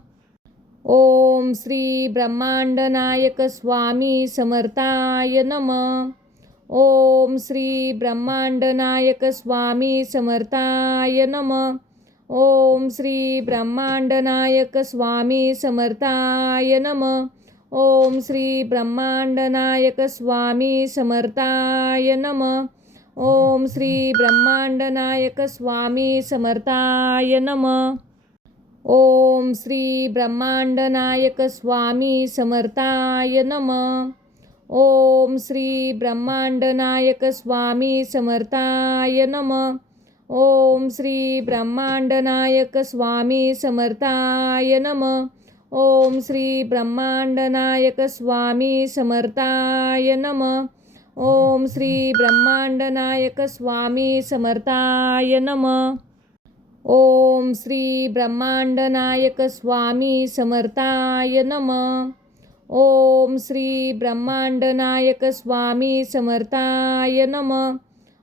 ओम श्री ब्रह्मांडनायक स्वामी समर्थाय नमः. ओम श्री ब्रह्मांडनायक स्वामी समर्थाय नमः. ओम श्री ब्रह्मांडनायक स्वामी समर्थाय नमः. ओम श्री ब्रह्मांडनायक स्वामी समर्थाय नमः. ओम श्री ब्रह्मांडनायक स्वामी समर्थाय नमः. ओम श्री ब्रह्मांडनायक स्वामी समर्थाय नमः. ओम श्री ब्रह्मांडनायक स्वामी समर्थाय नमः. ओम श्री ब्रह्मांडनायक स्वामी समर्थाय नमः. ओम श्री ब्रह्मांडनायक स्वामी समर्थाय नमः. ओम श्री ब्रह्मांडनायक स्वामी समर्थाय नमः. ओम श्री ब्रह्मांडनायक स्वामी समर्थाय नमः. ओम श्री ब्रह्मांडनायक स्वामी समर्थाय नमः.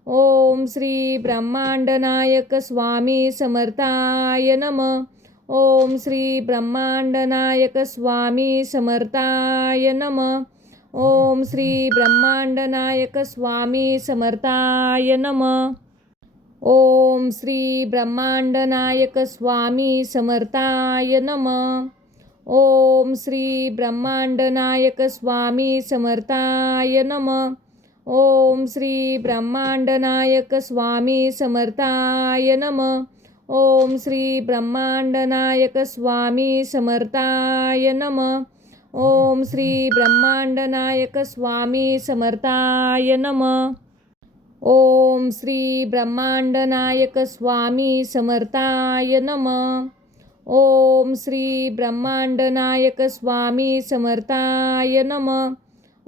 ओम श्री ब्रह्मांडनायक स्वामी समर्थाय नमः. ओम श्री ब्रह्मांडनायक स्वामी समर्थाय नमः. ओम श्री ब्रह्मांडनायक स्वामी समर्थाय नमः. ओम श्री ब्रह्मांडनायक स्वामी समर्थाय नमः. ओम श्री ब्रह्मांडनायक स्वामी समर्थाय नमः. ओम श्री ब्रह्मांडनायक स्वामी समर्थाय नमः. ओम श्री ब्रह्मांडनायक स्वामी समर्थाय नमः. ओम श्री ब्रह्मांडनायक स्वामी समर्थाय नमः. ओम श्री ब्रह्मांडनायक स्वामी समर्थाय नमः. ओम श्री ब्रह्मांडनायक स्वामी समर्थाय नमः.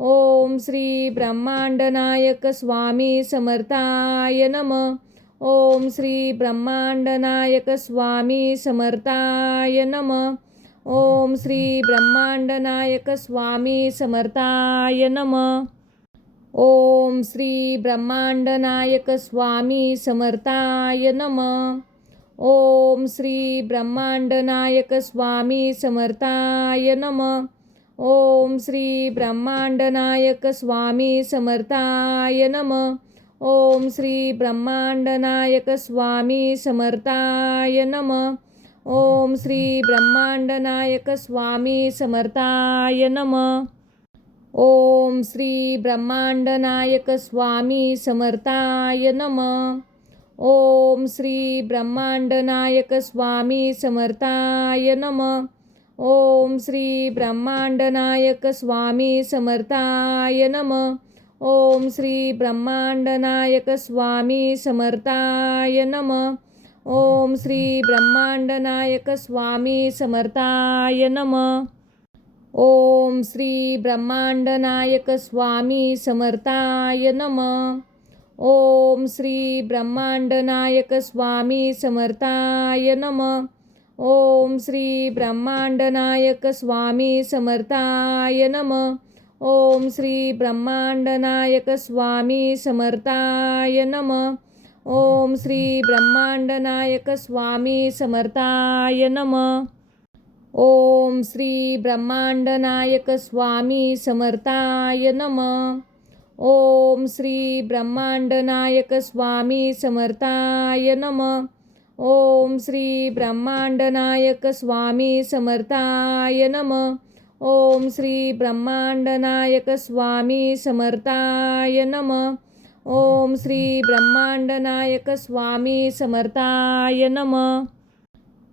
ओम श्री ब्रह्मांडनायक स्वामी समर्थाय नमः. ओम श्री ब्रह्मांडनायक स्वामी समर्थाय नमः. ओम श्री ब्रह्मांडनायक स्वामी समर्थाय नमः. ओम श्री ब्रह्मांडनायक स्वामी समर्थाय नमः. ओम श्री ब्रह्मांडनायक स्वामी समर्थाय नमः. ओम श्री ब्रह्मांडनायक स्वामी समर्थाय नमः. ओम श्री ब्रह्मांडनायक स्वामी समर्थाय नमः. ओम श्री ब्रह्मांडनायक स्वामी समर्थाय नमः. ओम श्री ब्रह्मांडनायक स्वामी समर्थाय नमः. ओम श्री ब्रह्मांडनायक स्वामी समर्थाय नमः. ओम श्री ब्रह्मांडनायक स्वामी समर्थाय नमः. ओम श्री ब्रह्मांडनायक स्वामी समर्थाय नमः. ओम श्री ब्रह्मांडनायक स्वामी समर्थाय नमः. ओम श्री ब्रह्मांडनायक स्वामी समर्थाय नमः. ओम श्री ब्रह्मांडनायक स्वामी समर्थाय नमः. ओम श्री ब्रह्मांडनायक स्वामी समर्थाय नमः. ओम श्री ब्रह्मांडनायक स्वामी समर्थाय नमः. ओम श्री ब्रह्मांडनायक स्वामी समर्थाय नमः. ओम श्री ब्रह्मांडनायक स्वामी समर्थाय नमः. ओम श्री ब्रह्मांडनायक स्वामी समर्थाय नमः. ओम श्री ब्रह्मांडनायक स्वामी समर्थाय नमः. ओम श्री ब्रह्मांडनायक स्वामी समर्थाय नमः. ओम श्री ब्रह्मांडनायक स्वामी समर्थाय नमः.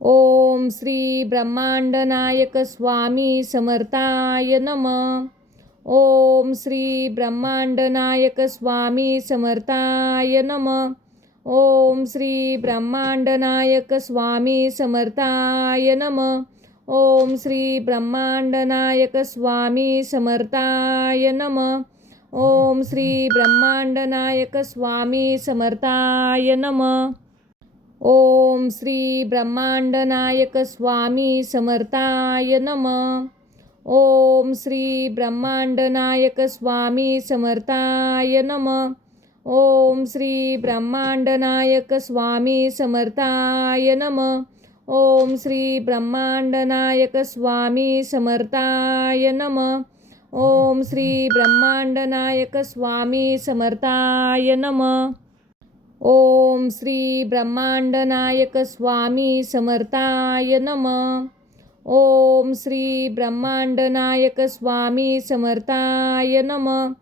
ओम श्री ब्रह्मांडनायक स्वामी समर्थाय नमः. ओम श्री ब्रह्मांडनायक स्वामी समर्थाय नमः. ओम श्री ब्रह्मांडनायक स्वामी समर्थाय नमः. ओम श्री ब्रह्मांडनायक स्वामी समर्थाय नमः. ओम श्री ब्रह्मांडनायक स्वामी समर्थाय नमः. ओम श्री ब्रह्मांडनायक स्वामी समर्थाय नमः. ओम श्री ब्रह्मांडनायक स्वामी समर्थाय नमः. ओम श्री ब्रह्मांडनायक स्वामी समर्थाय नमः. ओम श्री ब्रह्मांडनायक स्वामी समर्थाय नमः. ओम श्री ब्रह्मांडनायक स्वामी समर्थाय नमः. ओम श्री ब्रह्मांडनायक स्वामी समर्थाय नमः. ओम श्री ब्रह्मांडनायक स्वामी समर्थाय नमः.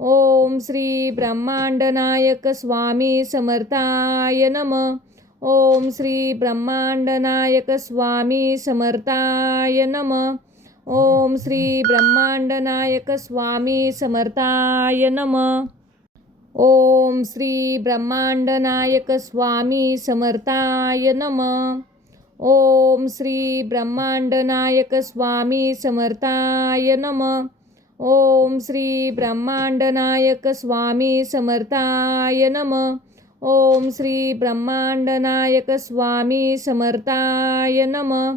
ओम श्री ब्रह्मांडनायक स्वामी समर्थाय नमः. ओम श्री ब्रह्मांडनायक स्वामी समर्थाय नमः. ओम श्री ब्रह्मांडनायक स्वामी समर्थाय नमः. ओम श्री ब्रह्मांडनायक स्वामी समर्थाय नमः. ओम श्री ब्रह्मांडनायक स्वामी समर्थाय नमः. ओम श्री ब्रह्मांडनायक स्वामी समर्थाय नमः. ओम श्री ब्रह्मांडनायक स्वामी समर्थाय नमः.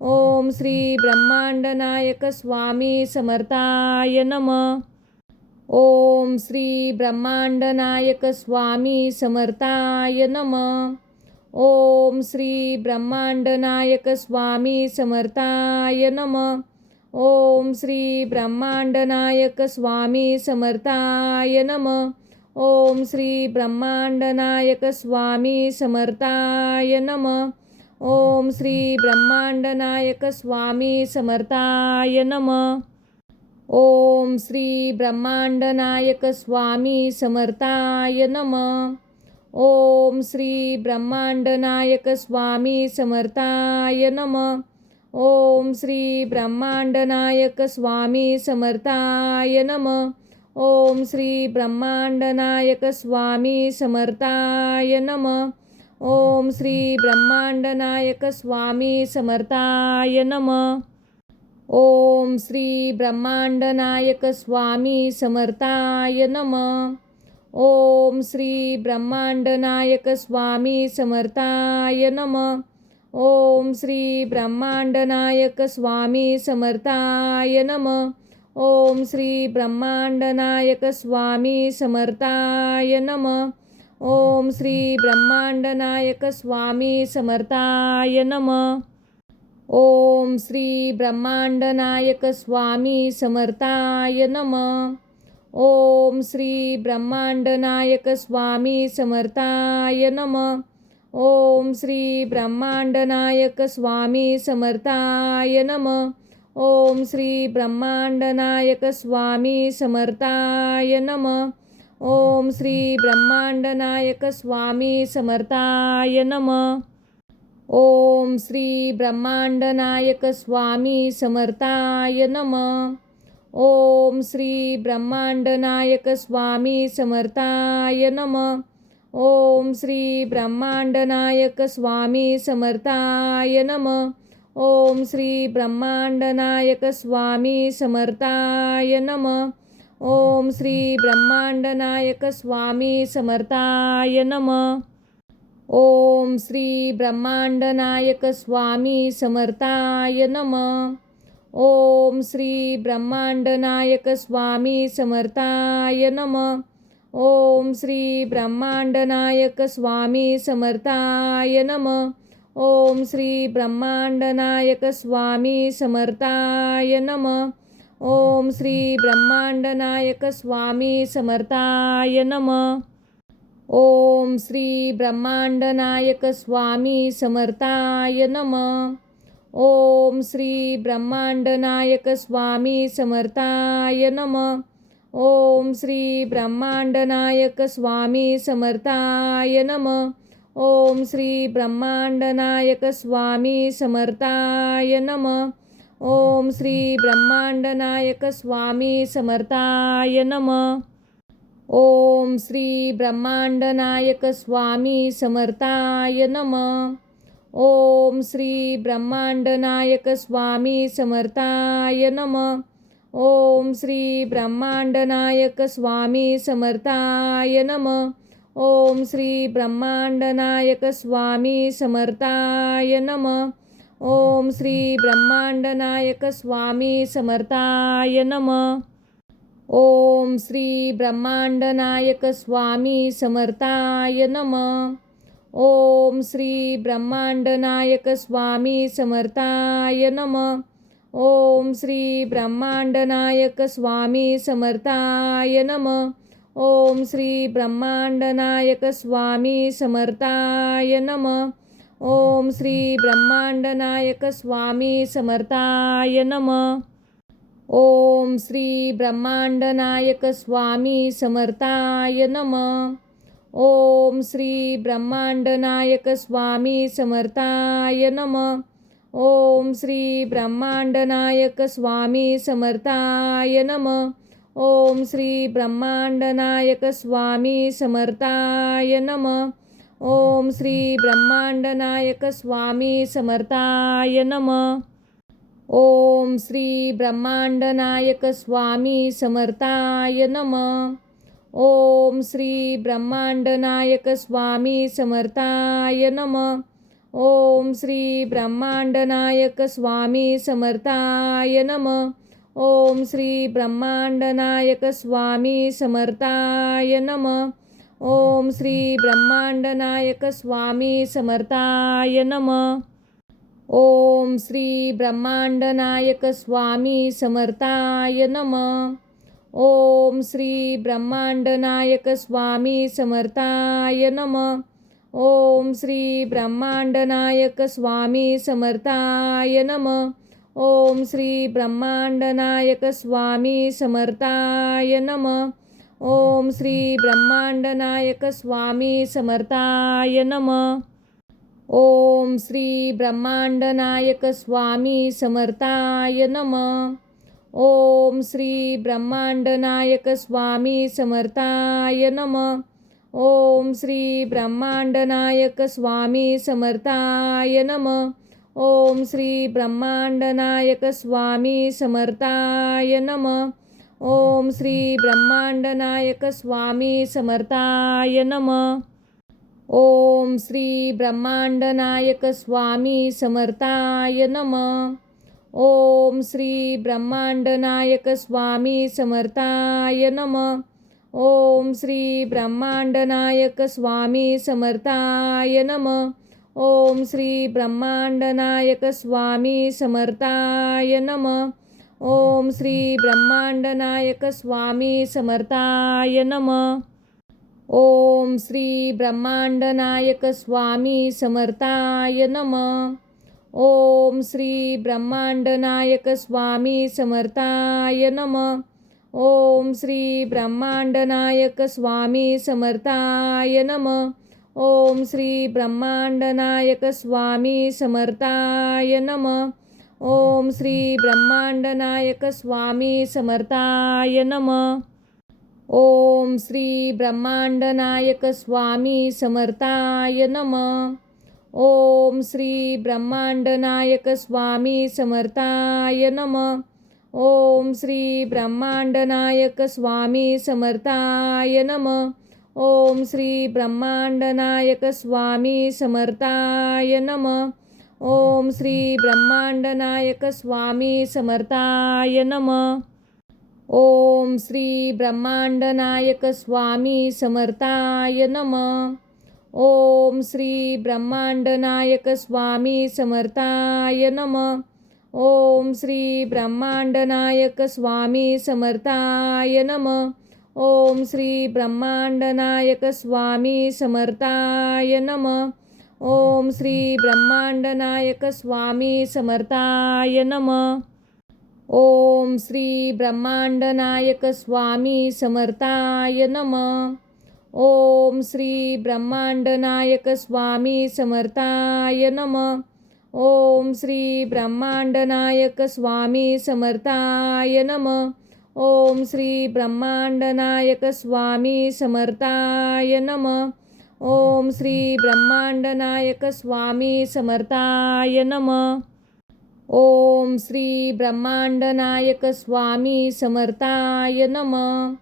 ओम श्री ब्रह्मांडनायक स्वामी समर्थाय नमः. ओम श्री ब्रह्मांडनायक स्वामी समर्थाय नमः. ओम श्री ब्रह्मांडनायक स्वामी समर्थाय नमः. ओम श्री ब्रह्मांडनायक स्वामी समर्थाय नमः. ओम श्री ब्रह्मांडनायक स्वामी समर्थाय नमः. ओम श्री ब्रह्मांडनायक स्वामी समर्थाय नमः. ओम श्री ब्रह्मांडनायक स्वामी समर्थाय नमः. ओम श्री ब्रह्मांडनायक स्वामी समर्थाय नमः. ओम श्री ब्रह्मांडनायक स्वामी समर्थाय नमः. ओम श्री ब्रह्मांडनायक स्वामी समर्थाय नमः. ओम श्री ब्रह्मांडनायक स्वामी समर्थाय नमः. ओम श्री ब्रह्मांडनायक स्वामी समर्थाय नमः. ओम श्री ब्रह्मांडनायक स्वामी समर्थाय नमः. ओम श्री ब्रह्मांडनायक स्वामी समर्थाय नमः. ओम श्री ब्रह्मांडनायक स्वामी समर्थाय नमः. ओम श्री ब्रह्मांडनायक स्वामी समर्थाय नमः. ओम श्री ब्रह्मांडनायक स्वामी समर्थाय नमः. ओम श्री ब्रह्मांडनायक स्वामी समर्थाय नमः. ओम श्री ब्रह्मांडनायक स्वामी समर्थाय नमः. ओम श्री ब्रह्मांडनायक स्वामी समर्थाय नमः. ओम श्री ब्रह्मांडनायक स्वामी समर्थाय नमः. ओम श्री ब्रह्मांडनायक स्वामी समर्थाय नमः. ओम श्री ब्रह्मांडनायक स्वामी समर्थाय नमः. ओम श्री ब्रह्मांडनायक स्वामी समर्थाय नमः. ओम श्री ब्रह्मांडनायक स्वामी समर्थाय नमः. ओम श्री ब्रह्मांडनायक स्वामी समर्थाय नमः. ओम श्री ब्रह्मांडनायक स्वामी समर्थाय नमः. ओम श्री ब्रह्मांडनायक स्वामी समर्थाय नमः. ओम श्री ब्रह्मांडनायक स्वामी समर्थाय नमः. ओम श्री ब्रह्मांडनायक स्वामी समर्थाय नमः. ओम श्री ब्रह्मांडनायक स्वामी समर्थाय नमः. ओम श्री ब्रह्मांडनायक स्वामी समर्थाय नमः. ओम श्री ब्रह्मांडनायक स्वामी समर्थाय नमः. ओम श्री ब्रह्मांडनायक स्वामी समर्थाय नमः. ओम श्री ब्रह्मांडनायक स्वामी समर्थाय नमः. ओम श्री ब्रह्मांडनायक स्वामी समर्थाय नमः. ओम श्री ब्रह्मांडनायक स्वामी समर्थाय नमः. ओम श्री ब्रह्मांडनायक स्वामी समर्थाय नमः. ओम श्री ब्रह्मांडनायक स्वामी समर्थाय नमः. ओम श्री ब्रह्मांडनायक स्वामी समर्थाय नमः. ओम श्री ब्रह्मांडनायक स्वामी समर्थाय नमः. ओम श्री ब्रह्मांडनायक स्वामी समर्थाय नमः. ओम श्री ब्रह्मांडनायक स्वामी समर्थाय नमः. ओम श्री ब्रह्मांडनायक स्वामी समर्थाय नमः. ओम श्री ब्रह्मांडनायक स्वामी समर्थाय नमः. ओम श्री ब्रह्मांडनायक स्वामी समर्थाय नमः. ओम श्री ब्रह्मांडनायक स्वामी समर्थाय नमः. ओम श्री ब्रह्मांडनायक स्वामी समर्थाय नमः. ओम श्री ब्रह्मांडनायक स्वामी समर्थाय नमः. ओम श्री ब्रह्मांडनायक स्वामी समर्थाय नमः. ओम श्री ब्रह्मांडनायक स्वामी समर्थाय नमः. ओम श्री ब्रह्मांडनायक स्वामी समर्थाय नमः. ओम श्री ब्रह्मांडनायक स्वामी समर्थाय नमः. ओम श्री ब्रह्मांडनायक स्वामी समर्थाय नमः. ओम श्री ब्रह्मांडनायक स्वामी समर्थाय नमः. ओम श्री ब्रह्मांडनायक स्वामी समर्थाय नमः. ओम श्री ब्रह्मांडनायक स्वामी समर्थाय नमः. ओम श्री ब्रह्मांडनायक स्वामी समर्थाय नमः. ओम श्री ब्रह्मांडनायक स्वामी समर्थाय नमः. ओम श्री ब्रह्मांडनायक स्वामी समर्थाय नमः. ओम श्री ब्रह्मांडनायक स्वामी समर्थाय नमः. ओम श्री ब्रह्मांडनायक स्वामी समर्थाय नमः. ओम श्री ब्रह्मांडनायक स्वामी समर्थाय नमः. ओम श्री ब्रह्मांडनायक स्वामी समर्थाय नमः. ओम श्री ब्रह्मांडनायक स्वामी समर्थाय नमः. ओम श्री ब्रह्मांडनायक स्वामी समर्थाय नमः. ओम श्री ब्रह्मांडनायक स्वामी समर्थाय नमः. ओम श्री ब्रह्मांडनायक स्वामी समर्थाय नमः. ओम श्री ब्रह्मांडनायक स्वामी समर्थाय नमः. ओम श्री ब्रह्मांडनायक स्वामी समर्थाय नमः. ओम श्री ब्रह्मांडनायक स्वामी समर्थाय नमः. ओम श्री ब्रह्मांडनायक स्वामी समर्थाय नमः. ओम श्री ब्रह्मांडनायक स्वामी समर्थाय नमः. ओम श्री ब्रह्मांडनायक स्वामी समर्थाय नमः. ओम श्री ब्रह्मांडनायक स्वामी समर्थाय नमः. ओम श्री ब्रह्मांडनायक स्वामी समर्थाय नमः. ओम श्री ब्रह्मांडनायक स्वामी समर्थाय नमः. ओम श्री ब्रह्मांडनायक स्वामी समर्थाय नमः. ओम श्री ब्रह्मांडनायक स्वामी समर्थाय नमः. ओम श्री ब्रह्मांडनायक स्वामी समर्थाय नमः. ओम श्री ब्रह्मांडनायक स्वामी समर्थाय नमः. ओम श्री ब्रह्मांडनायक स्वामी समर्थाय नमः. ओम श्री ब्रह्मांडनायक स्वामी समर्थाय नमः. ओम श्री ब्रह्मांडनायक स्वामी समर्थाय नमः. ओम श्री ब्रह्मांडनायक स्वामी समर्थाय नमः. ओम श्री ब्रह्मांडनायक स्वामी समर्थाय नमः. ओम श्री ब्रह्मांडनायक स्वामी समर्थाय नमः. ओम श्री ब्रह्मांडनायक स्वामी समर्थाय नमः. ओम श्री ब्रह्मांडनायक स्वामी समर्थाय नमः. ओम श्री ब्रह्मांडनायक स्वामी समर्थाय नमः. ओम श्री ब्रह्मांडनायक स्वामी समर्थाय नमः. ओम श्री ब्रह्मांडनायक स्वामी समर्थाय नमः.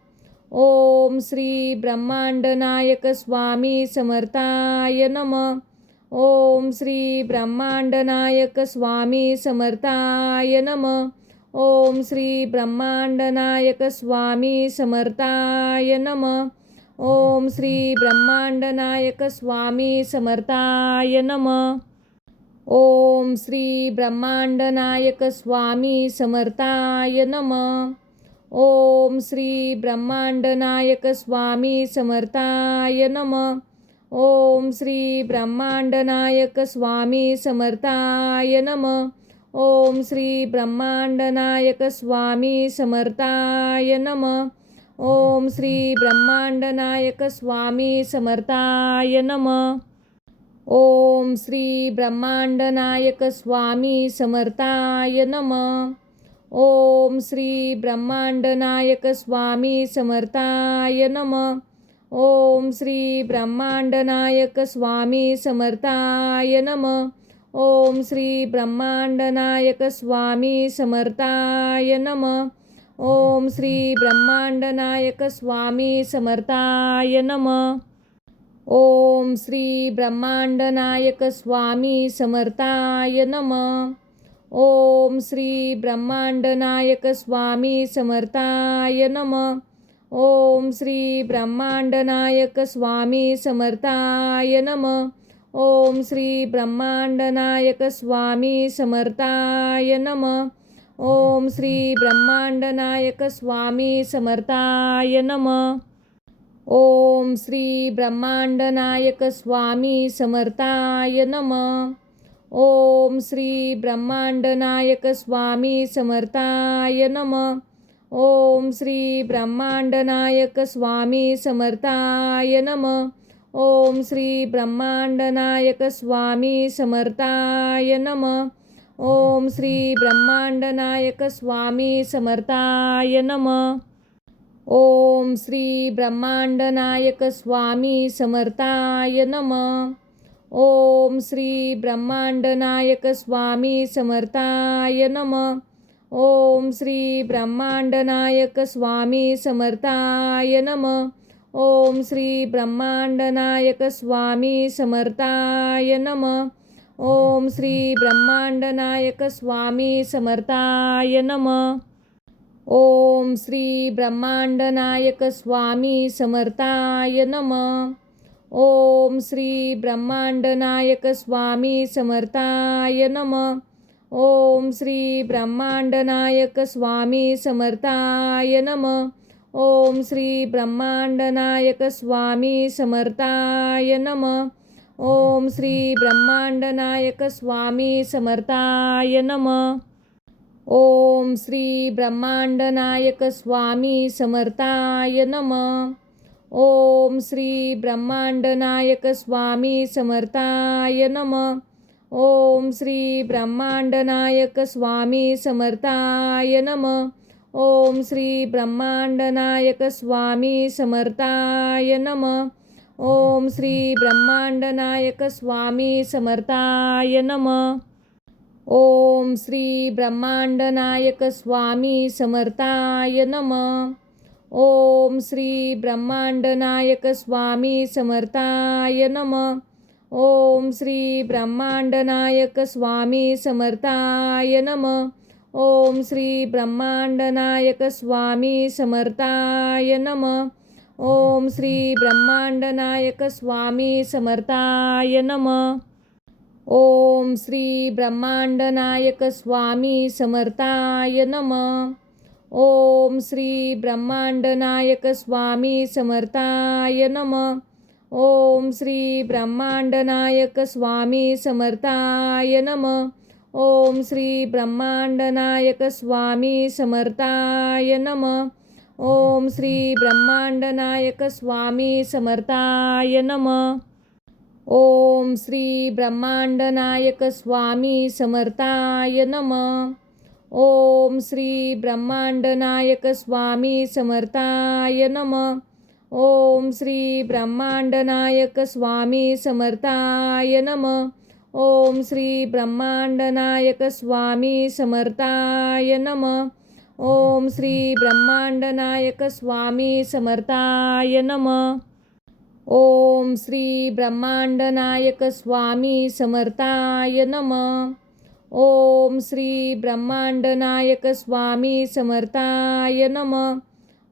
ओम श्री ब्रह्मांडनायक स्वामी समर्थाय नमः. ओम श्री ब्रह्मांडनायक स्वामी समर्थाय नमः. ओम श्री ब्रह्मांडनायक स्वामी समर्थाय नमः. ओम श्री ब्रह्मांडनायक स्वामी समर्थाय नमः. ओम श्री ब्रह्मांडनायक स्वामी समर्थाय नमः. ओम श्री ब्रह्मांडनायक स्वामी समर्थाय नमः. ओम श्री ब्रह्मांडनायक स्वामी समर्थाय नमः. ओम श्री ब्रह्मांडनायक स्वामी समर्थाय नमः. ओम श्री ब्रह्मांडनायक स्वामी समर्थाय नमः. ओम श्री ब्रह्मांडनायक स्वामी समर्थाय नमः. ओम श्री ब्रह्मांडनायक स्वामी समर्थाय नमः. ओम श्री ब्रह्मांडनायक स्वामी समर्थाय नमः. ओम श्री ब्रह्मांडनायक स्वामी समर्थाय नमः. ओम श्री ब्रह्मांडनायक स्वामी समर्थाय नमः. ओम श्री ब्रह्मांडनायक स्वामी समर्थाय नमः. ओम श्री ब्रह्मांडनायक स्वामी समर्थाय नमः. ओम श्री ब्रह्मांडनायक स्वामी समर्थाय नमः. ओम श्री ब्रह्मांडनायक स्वामी समर्थाय नमः. ओम श्री ब्रह्मांडनायक स्वामी समर्थाय नमः. ओम श्री ब्रह्मांडनायक स्वामी समर्थाय नमः. ओम श्री ब्रह्मांडनायक स्वामी समर्थाय नमः. ओम श्री ब्रह्मांडनायक स्वामी समर्थाय नमः. ओम श्री ब्रह्मांडनायक स्वामी समर्थाय नमः. ओम श्री ब्रह्मांडनायक स्वामी समर्थाय नमः. ओम श्री ब्रह्मांडनायक स्वामी समर्थाय नमः. ओम श्री ब्रह्मांडनायक स्वामी समर्थाय नमः. ओम श्री ब्रह्मांडनायक स्वामी समर्थाय नमः. ओम श्री ब्रह्मांडनायक स्वामी समर्थाय नमः. ओम श्री ब्रह्मांडनायक स्वामी समर्थाय नमः. ओम श्री ब्रह्मांडनायक स्वामी समर्थाय नमः. ओम श्री ब्रह्मांडनायक स्वामी समर्थाय नमः. ओम श्री ब्रह्मांडनायक स्वामी समर्थाय नमः. ओम श्री ब्रह्मांडनायक स्वामी समर्थाय नमः. ओम श्री ब्रह्मांडनायक स्वामी समर्थाय नमः. ओम श्री ब्रह्मांडनायक स्वामी समर्थाय नमः. ओम श्री ब्रह्मांडनायक स्वामी समर्थाय नमः. ओम श्री ब्रह्मांडनायक स्वामी समर्थाय नमः. ओम श्री ब्रह्मांडनायक स्वामी समर्थाय नमः. ओम श्री ब्रह्मांडनायक स्वामी समर्थाय नमः. ओम श्री ब्रह्मांडनायक स्वामी समर्थाय नमः. ओम श्री ब्रह्मांडनायक स्वामी समर्थाय नमः. ओम श्री ब्रह्मांडनायक स्वामी समर्थाय नमः. ओम श्री ब्रह्मांडनायक स्वामी समर्थाय नमः. ओम श्री ब्रह्मांडनायक स्वामी समर्थाय नमः. ओम श्री ब्रह्मांडनायक स्वामी समर्थाय नमः. ओम श्री ब्रह्मांडनायक स्वामी समर्थाय नमः. ओम श्री ब्रह्मांडनायक स्वामी समर्थाय नमः. ओम श्री ब्रह्मांडनायक स्वामी समर्थाय नमः. ओम श्री ब्रह्मांडनायक स्वामी समर्थाय नमः. ओम श्री ब्रह्मांडनायक स्वामी समर्थाय नमः. ओम श्री ब्रह्मांडनायक स्वामी समर्थाय नमः. ओम श्री ब्रह्मांडनायक स्वामी समर्थाय नमः. ओम श्री ब्रह्मांडनायक स्वामी समर्थाय नमः. ओम श्री ब्रह्मांडनायक स्वामी समर्थाय नमः. ओम श्री ब्रह्मांडनायक स्वामी समर्थाय नमः. ओम श्री ब्रह्मांडनायक स्वामी समर्थाय नमः.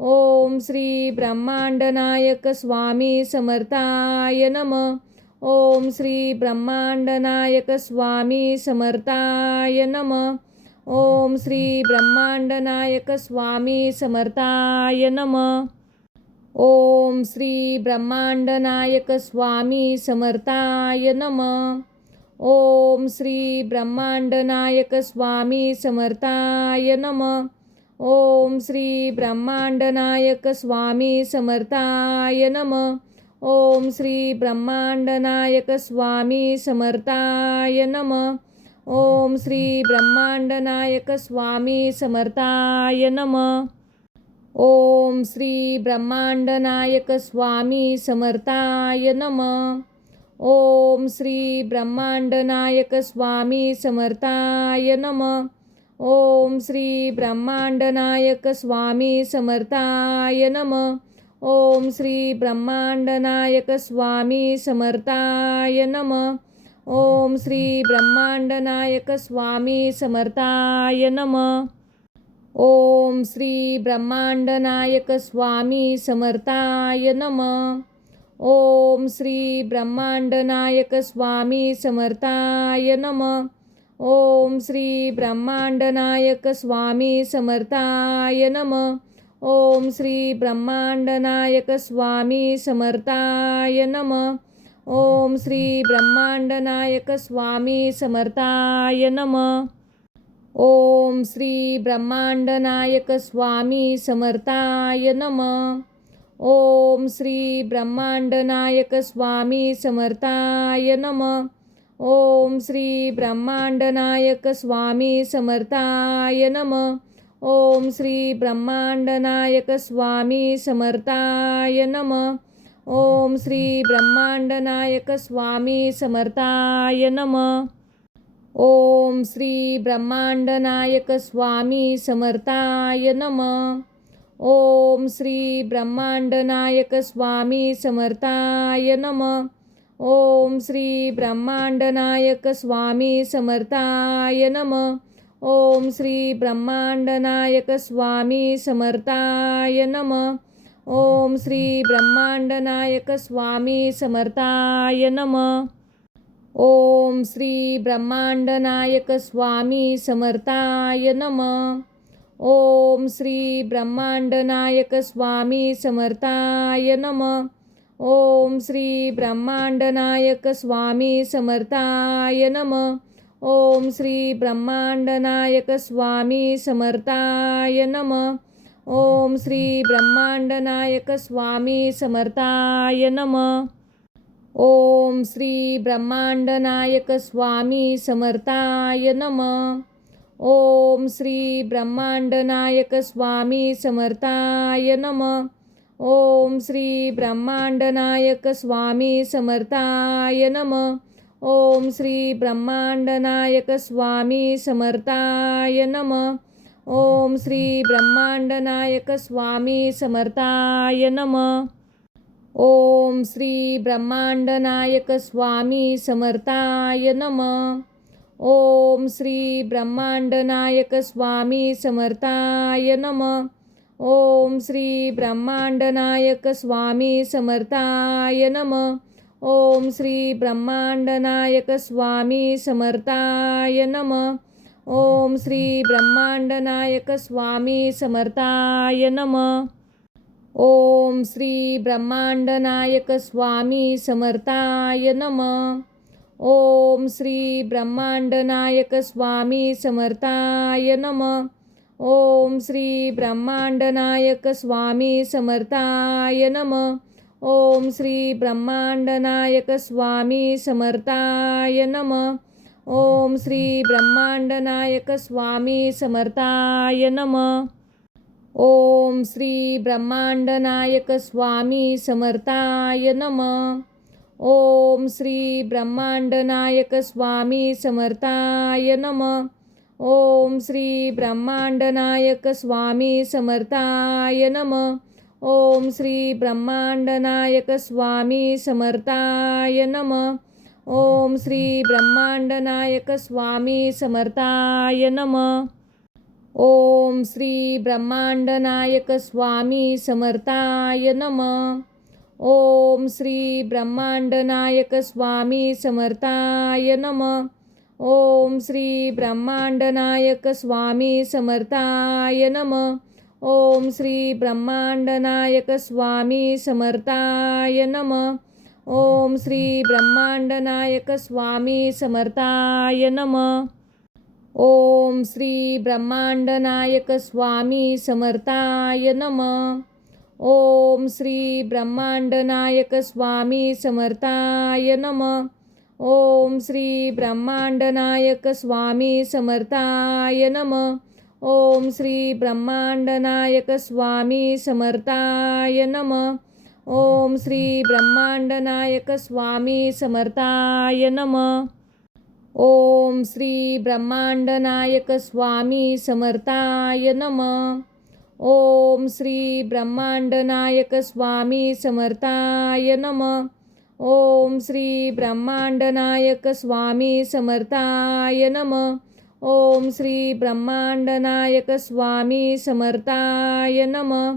ओम श्री ब्रह्मांडनायक स्वामी समर्थाय नमः. ओम श्री ब्रह्मांडनायक स्वामी समर्थाय नमः. ओम श्री ब्रह्मांडनायक स्वामी समर्थाय नमः. ओम श्री ब्रह्मांडनायक स्वामी समर्थाय नमः. ओम श्री ब्रह्मांडनायक स्वामी समर्थाय नमः. ओम श्री ब्रह्मांडनायक स्वामी समर्थाय नमः. ओम श्री ब्रह्मांडनायक स्वामी समर्थाय नमः. ओम श्री ब्रह्मांडनायक स्वामी समर्थाय नमः. ओम श्री ब्रह्मांडनायक स्वामी समर्थाय नमः. ओम श्री ब्रह्मांडनायक स्वामी समर्थाय नमः. ओम श्री ब्रह्मांडनायक स्वामी समर्थाय नमः. ओम श्री ब्रह्मांडनायक स्वामी समर्थाय नमः. ओम श्री ब्रह्मांडनायक स्वामी समर्थाय नमः. ओम श्री ब्रह्मांडनायक स्वामी समर्थाय नमः. ओम श्री ब्रह्मांडनायक स्वामी समर्थाय नमः. ओम श्री ब्रह्मांडनायक स्वामी समर्थाय नमः. ओम श्री ब्रह्मांडनायक स्वामी समर्थाय नमः. ओम श्री ब्रह्मांडनायक स्वामी समर्थाय नमः. ओम श्री ब्रह्मांडनायक स्वामी समर्थाय नमः. ओम श्री ब्रह्मांडनायक स्वामी समर्थाय नमः. ओम श्री ब्रह्मांडनायक स्वामी समर्थाय नमः. ओम श्री ब्रह्मांडनायक स्वामी समर्थाय नमः. ओम श्री ब्रह्मांडनायक स्वामी समर्थाय नमः. ओम श्री ब्रह्मांडनायक स्वामी समर्थाय नमः. ओम श्री ब्रह्मांडनायक स्वामी समर्थाय नमः. ओम श्री ब्रह्मांडनायक स्वामी समर्थाय नमः. ओम श्री ब्रह्मांडनायक स्वामी समर्थाय नमः. ओम श्री ब्रह्मांडनायक स्वामी समर्थाय नमः. ओम श्री ब्रह्मांडनायक स्वामी समर्थाय नमः. ओम श्री ब्रह्मांडनायक स्वामी समर्थाय नमः. ओम श्री ब्रह्मांडनायक स्वामी समर्थाय नमः. ओम श्री ब्रह्मांडनायक स्वामी समर्थाय नमः. ओम श्री ब्रह्मांडनायक स्वामी समर्थाय नमः. ओम श्री ब्रह्मांडनायक स्वामी समर्थाय नमः. ओम श्री ब्रह्मांडनायक स्वामी समर्थाय नमः. ओम श्री ब्रह्मांडनायक स्वामी समर्थाय नमः. ओम श्री ब्रह्मांडनायक स्वामी समर्थाय नमः. ओम श्री ब्रह्मांडनायक स्वामी समर्थाय नमः. ओम श्री ब्रह्मांडनायक स्वामी समर्थाय नमः. ओम श्री ब्रह्मांडनायक स्वामी समर्थाय नमः. ओम श्री ब्रह्मांडनायक स्वामी समर्थाय नमः. ओम श्री ब्रह्मांडनायक स्वामी समर्थाय नमः. ओम श्री ब्रह्मांडनायक स्वामी समर्थाय नमः. ओम श्री ब्रह्मांडनायक स्वामी समर्थाय नमः. ओम श्री ब्रह्मांडनायक स्वामी समर्थाय नमः. ओम श्री ब्रह्मांडनायक स्वामी समर्थाय नमः. ओम श्री ब्रह्मांडनायक स्वामी समर्थाय नमः. ओम श्री ब्रह्मांडनायक स्वामी समर्थाय नमः. ओम श्री ब्रह्मांडनायक स्वामी समर्थाय नमः. ओम श्री ब्रह्मांडनायक स्वामी समर्थाय नमः. ओम श्री ब्रह्मांडनायक स्वामी समर्थाय नमः. ओम श्री ब्रह्मांडनायक स्वामी समर्थाय नमः. ओम श्री ब्रह्मांडनायक स्वामी समर्थाय नमः. ओम श्री ब्रह्मांडनायक स्वामी समर्थाय नमः. ओम श्री ब्रह्मांडनायक स्वामी समर्थाय नमः. ओम श्री ब्रह्मांडनायक स्वामी समर्थाय नमः. ओम श्री ब्रह्मांडनायक स्वामी समर्थाय नमः. ओम श्री ब्रह्मांडनायक स्वामी समर्थाय नमः. ओम श्री ब्रह्मांडनायक स्वामी समर्थाय नमः. ओम श्री ब्रह्मांडनायक स्वामी समर्थाय नमः. ओम श्री ब्रह्मांडनायक स्वामी समर्थाय नमः. ओम श्री ब्रह्मांडनायक स्वामी समर्थाय नमः. ओम श्री ब्रह्मांडनायक स्वामी समर्थाय नमः. ओम श्री ब्रह्मांडनायक स्वामी समर्थाय नमः. ओम श्री ब्रह्मांडनायक स्वामी समर्थाय नमः. ओम श्री ब्रह्मांडनायक स्वामी समर्थाय नमः. ओम श्री ब्रह्मांडनायक स्वामी समर्थाय नमः.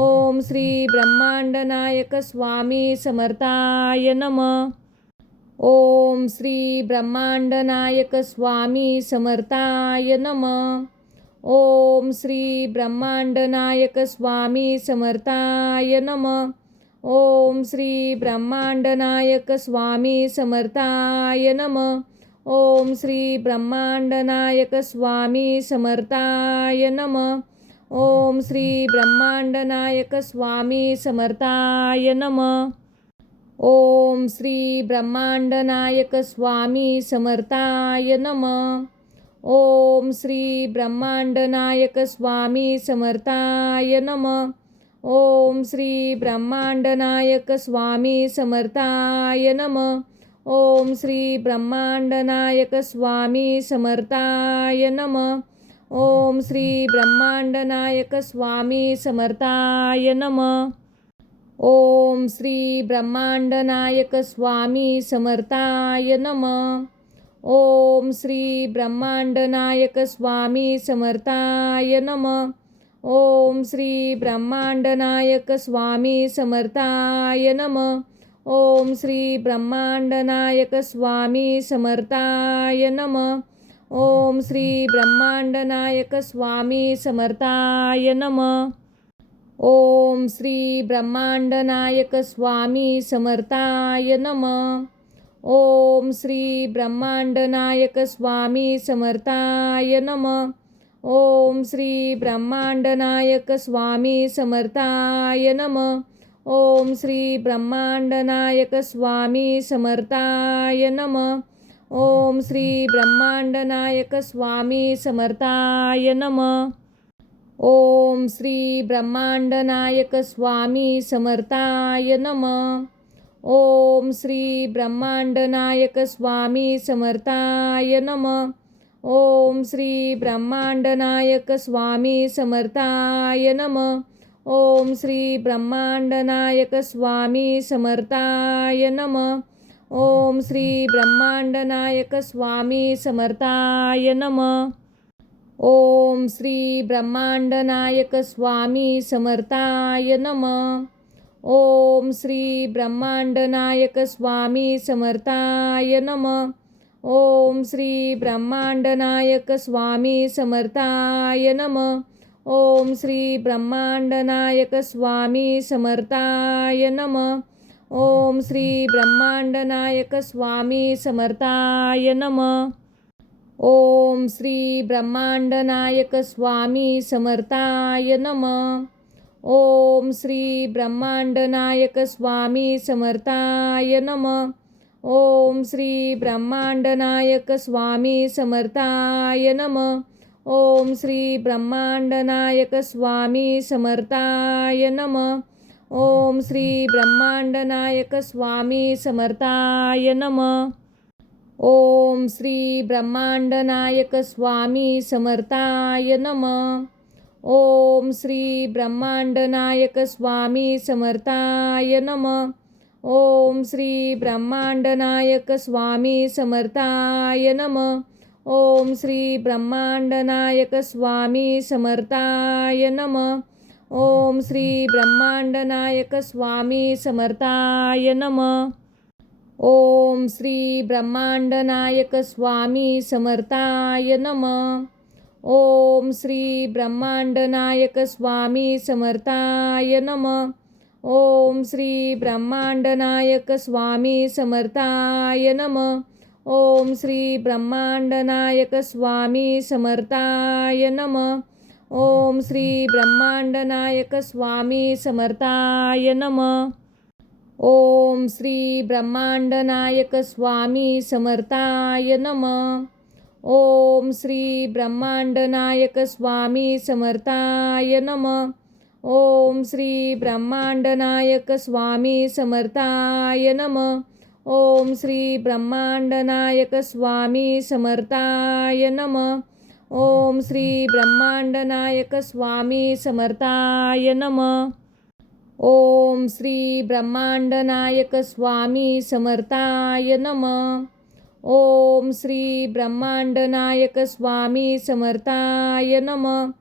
ओम श्री ब्रह्मांडनायक स्वामी समर्थाय नमः. ओम श्री ब्रह्मांडनायक स्वामी समर्थाय नमः. ओम श्री ब्रह्मांडनायक स्वामी समर्थाय नमः. ओम श्री ब्रह्मांडनायक स्वामी समर्थाय नमः. ओम श्री ब्रह्मांडनायक स्वामी समर्थाय नमः. ओम श्री ब्रह्मांडनायक स्वामी समर्थाय नमः. ओम श्री ब्रह्मांडनायक स्वामी समर्थाय नमः. ओम श्री ब्रह्मांडनायक स्वामी समर्थाय नमः. ओम श्री ब्रह्मांडनायक स्वामी समर्थाय नमः. ओम श्री ब्रह्मांडनायक स्वामी समर्थाय नमः. ओम श्री ब्रह्मांडनायक स्वामी समर्थाय नमः. ओम श्री ब्रह्मांडनायक स्वामी समर्थाय नमः. ओम श्री ब्रह्मांडनायक स्वामी समर्थाय नमः. ओम श्री ब्रह्मांडनायक स्वामी समर्थाय नमः. ओम श्री ब्रह्मांडनायक स्वामी समर्थाय नमः. ओम श्री ब्रह्मांडनायक स्वामी समर्थाय नमः. ओम श्री ब्रह्मांडनायक स्वामी समर्थाय नमः. ओम श्री ब्रह्मांडनायक स्वामी समर्थाय नमः. ओम श्री ब्रह्मांडनायक स्वामी समर्थाय नमः. ओम श्री ब्रह्मांडनायक स्वामी समर्थाय नमः. ओम श्री ब्रह्मांडनायक स्वामी समर्थाय नमः. ओम श्री ब्रह्मांडनायक स्वामी समर्थाय नमः. ओम श्री ब्रह्मांडनायक स्वामी समर्थाय नमः. ओम श्री ब्रह्मांडनायक स्वामी समर्थाय नमः. ओम श्री ब्रह्मांडनायक स्वामी समर्थाय नमः. ओम श्री ब्रह्मांडनायक स्वामी समर्थाय नमः. ओम श्री ब्रह्मांडनायक स्वामी समर्थाय नमः. ओम श्री ब्रह्मांडनायक स्वामी समर्थाय नमः. ओम श्री ब्रह्मांडनायक स्वामी समर्थाय नमः. ओम श्री ब्रह्मांडनायक स्वामी समर्थाय नमः. ओम श्री ब्रह्मांडनायक स्वामी समर्थाय नमः. ओम श्री ब्रह्मांडनायक स्वामी समर्थाय नमः. ओम श्री ब्रह्मांडनायक स्वामी समर्थाय नमः. ओम श्री ब्रह्मांडनायक स्वामी समर्थाय नमः. ओम श्री ब्रह्मांडनायक स्वामी समर्थाय नमः. ओम श्री ब्रह्मांडनायक स्वामी समर्थाय नमः. ओम श्री ब्रह्मांडनायक स्वामी समर्थाय नमः. ओम श्री ब्रह्मांडनायक स्वामी समर्थाय नमः. ओम श्री ब्रह्मांडनायक स्वामी समर्थाय नमः. ओम श्री ब्रह्मांडनायक स्वामी समर्थाय नमः. ओम श्री ब्रह्मांडनायक स्वामी समर्थाय नमः. ओम श्री ब्रह्मांडनायक स्वामी समर्थाय नमः. ओम श्री ब्रह्मांडनायक स्वामी समर्थाय नमः. ओम श्री ब्रह्मांडनायक स्वामी समर्थाय नमः. ओम श्री ब्रह्मांडनायक स्वामी समर्थाय नमः. ओम श्री ब्रह्मांडनायक स्वामी समर्थाय नमः. ओम श्री ब्रह्मांडनायक स्वामी समर्थाय नमः. ओम श्री ब्रह्मांडनायक स्वामी समर्थाय नमः. ओम श्री ब्रह्मांडनायक स्वामी समर्थाय नमः. ओम श्री ब्रह्मांडनायक स्वामी समर्थाय नमः. ओम श्री ब्रह्मांडनायक स्वामी समर्थाय नमः. ओम श्री ब्रह्मांडनायक स्वामी समर्थाय नमः. ओम श्री ब्रह्मांडनायक स्वामी समर्थाय नमः.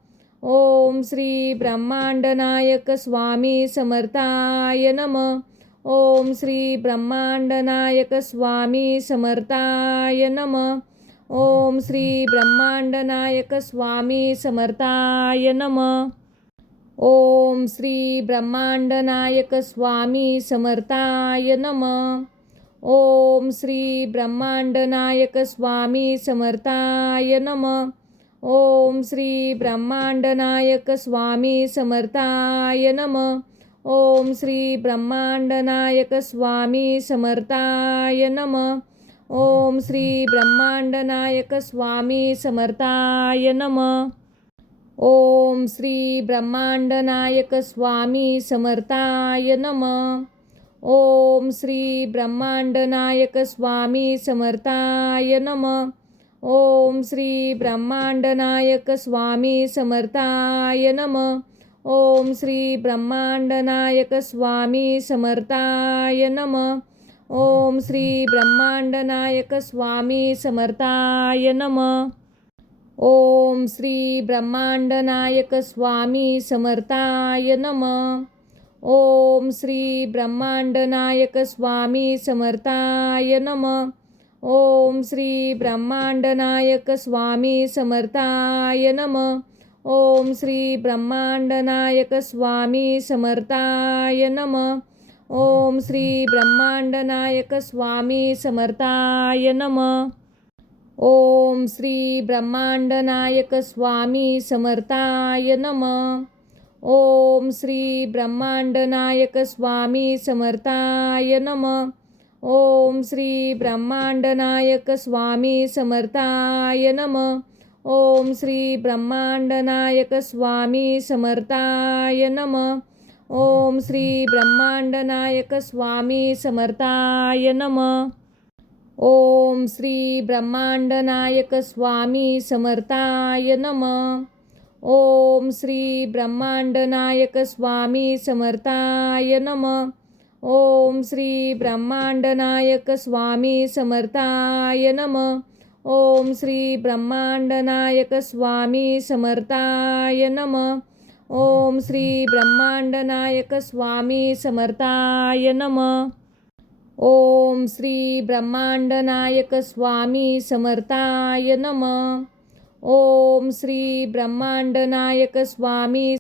ओम श्री ब्रह्मांडनायक स्वामी समर्थाय नमः. ओम श्री ब्रह्मांडनायक स्वामी समर्थाय नमः. ओम श्री ब्रह्मांडनायक स्वामी समर्थाय नमः. ओम श्री ब्रह्मांडनायक स्वामी समर्थाय नमः. ओम श्री ब्रह्मांडनायक स्वामी समर्थाय नमः. ओम श्री ब्रह्मांडनायक स्वामी समर्थाय नमः. ओम श्री ब्रह्मांडनायक स्वामी समर्थाय नमः. ओम श्री ब्रह्मांडनायक स्वामी समर्थाय नमः. ओम श्री ब्रह्मांडनायक स्वामी समर्थाय नमः. ओम श्री ब्रह्मांडनायक स्वामी समर्थाय नमः. ओम श्री ब्रह्मांडनायक स्वामी समर्थाय नमः. ओम श्री ब्रह्मांडनायक स्वामी समर्थाय नमः. ओम श्री ब्रह्मांडनायक स्वामी समर्थाय नमः. ओम श्री ब्रह्मांडनायक स्वामी समर्थाय नमः. ओम श्री ब्रह्मांडनायक स्वामी समर्थाय नमः. ओम श्री ब्रह्मांडनायक स्वामी समर्थाय नमः. ओम श्री ब्रह्मांडनायक स्वामी समर्थाय नमः. ओम श्री ब्रह्मांडनायक स्वामी समर्थाय नमः. ओम श्री ब्रह्मांडनायक स्वामी समर्थाय नमः. ओम श्री ब्रह्मांडनायक स्वामी समर्थाय नमः. ओम श्री ब्रह्मांडनायक स्वामी समर्थाय नमः. ओम श्री ब्रह्मांडनायक स्वामी समर्थाय नमः. ओम श्री ब्रह्मांडनायक स्वामी समर्थाय नमः. ओम श्री ब्रह्मांडनायक स्वामी समर्थाय नमः. ओम श्री ब्रह्मांडनायक स्वामी समर्थाय नमः. ओम श्री ब्रह्मांडनायक स्वामी समर्थाय नमः. ओम श्री ब्रह्मांडनायक स्वामी समर्थाय नमः. ओम श्री ब्रह्मांडनायक स्वामी समर्थाय नमः. ओम श्री ब्रह्मांडनायक स्वामी समर्थाय नमः. ओम श्री ब्रह्मांडनायक स्वामी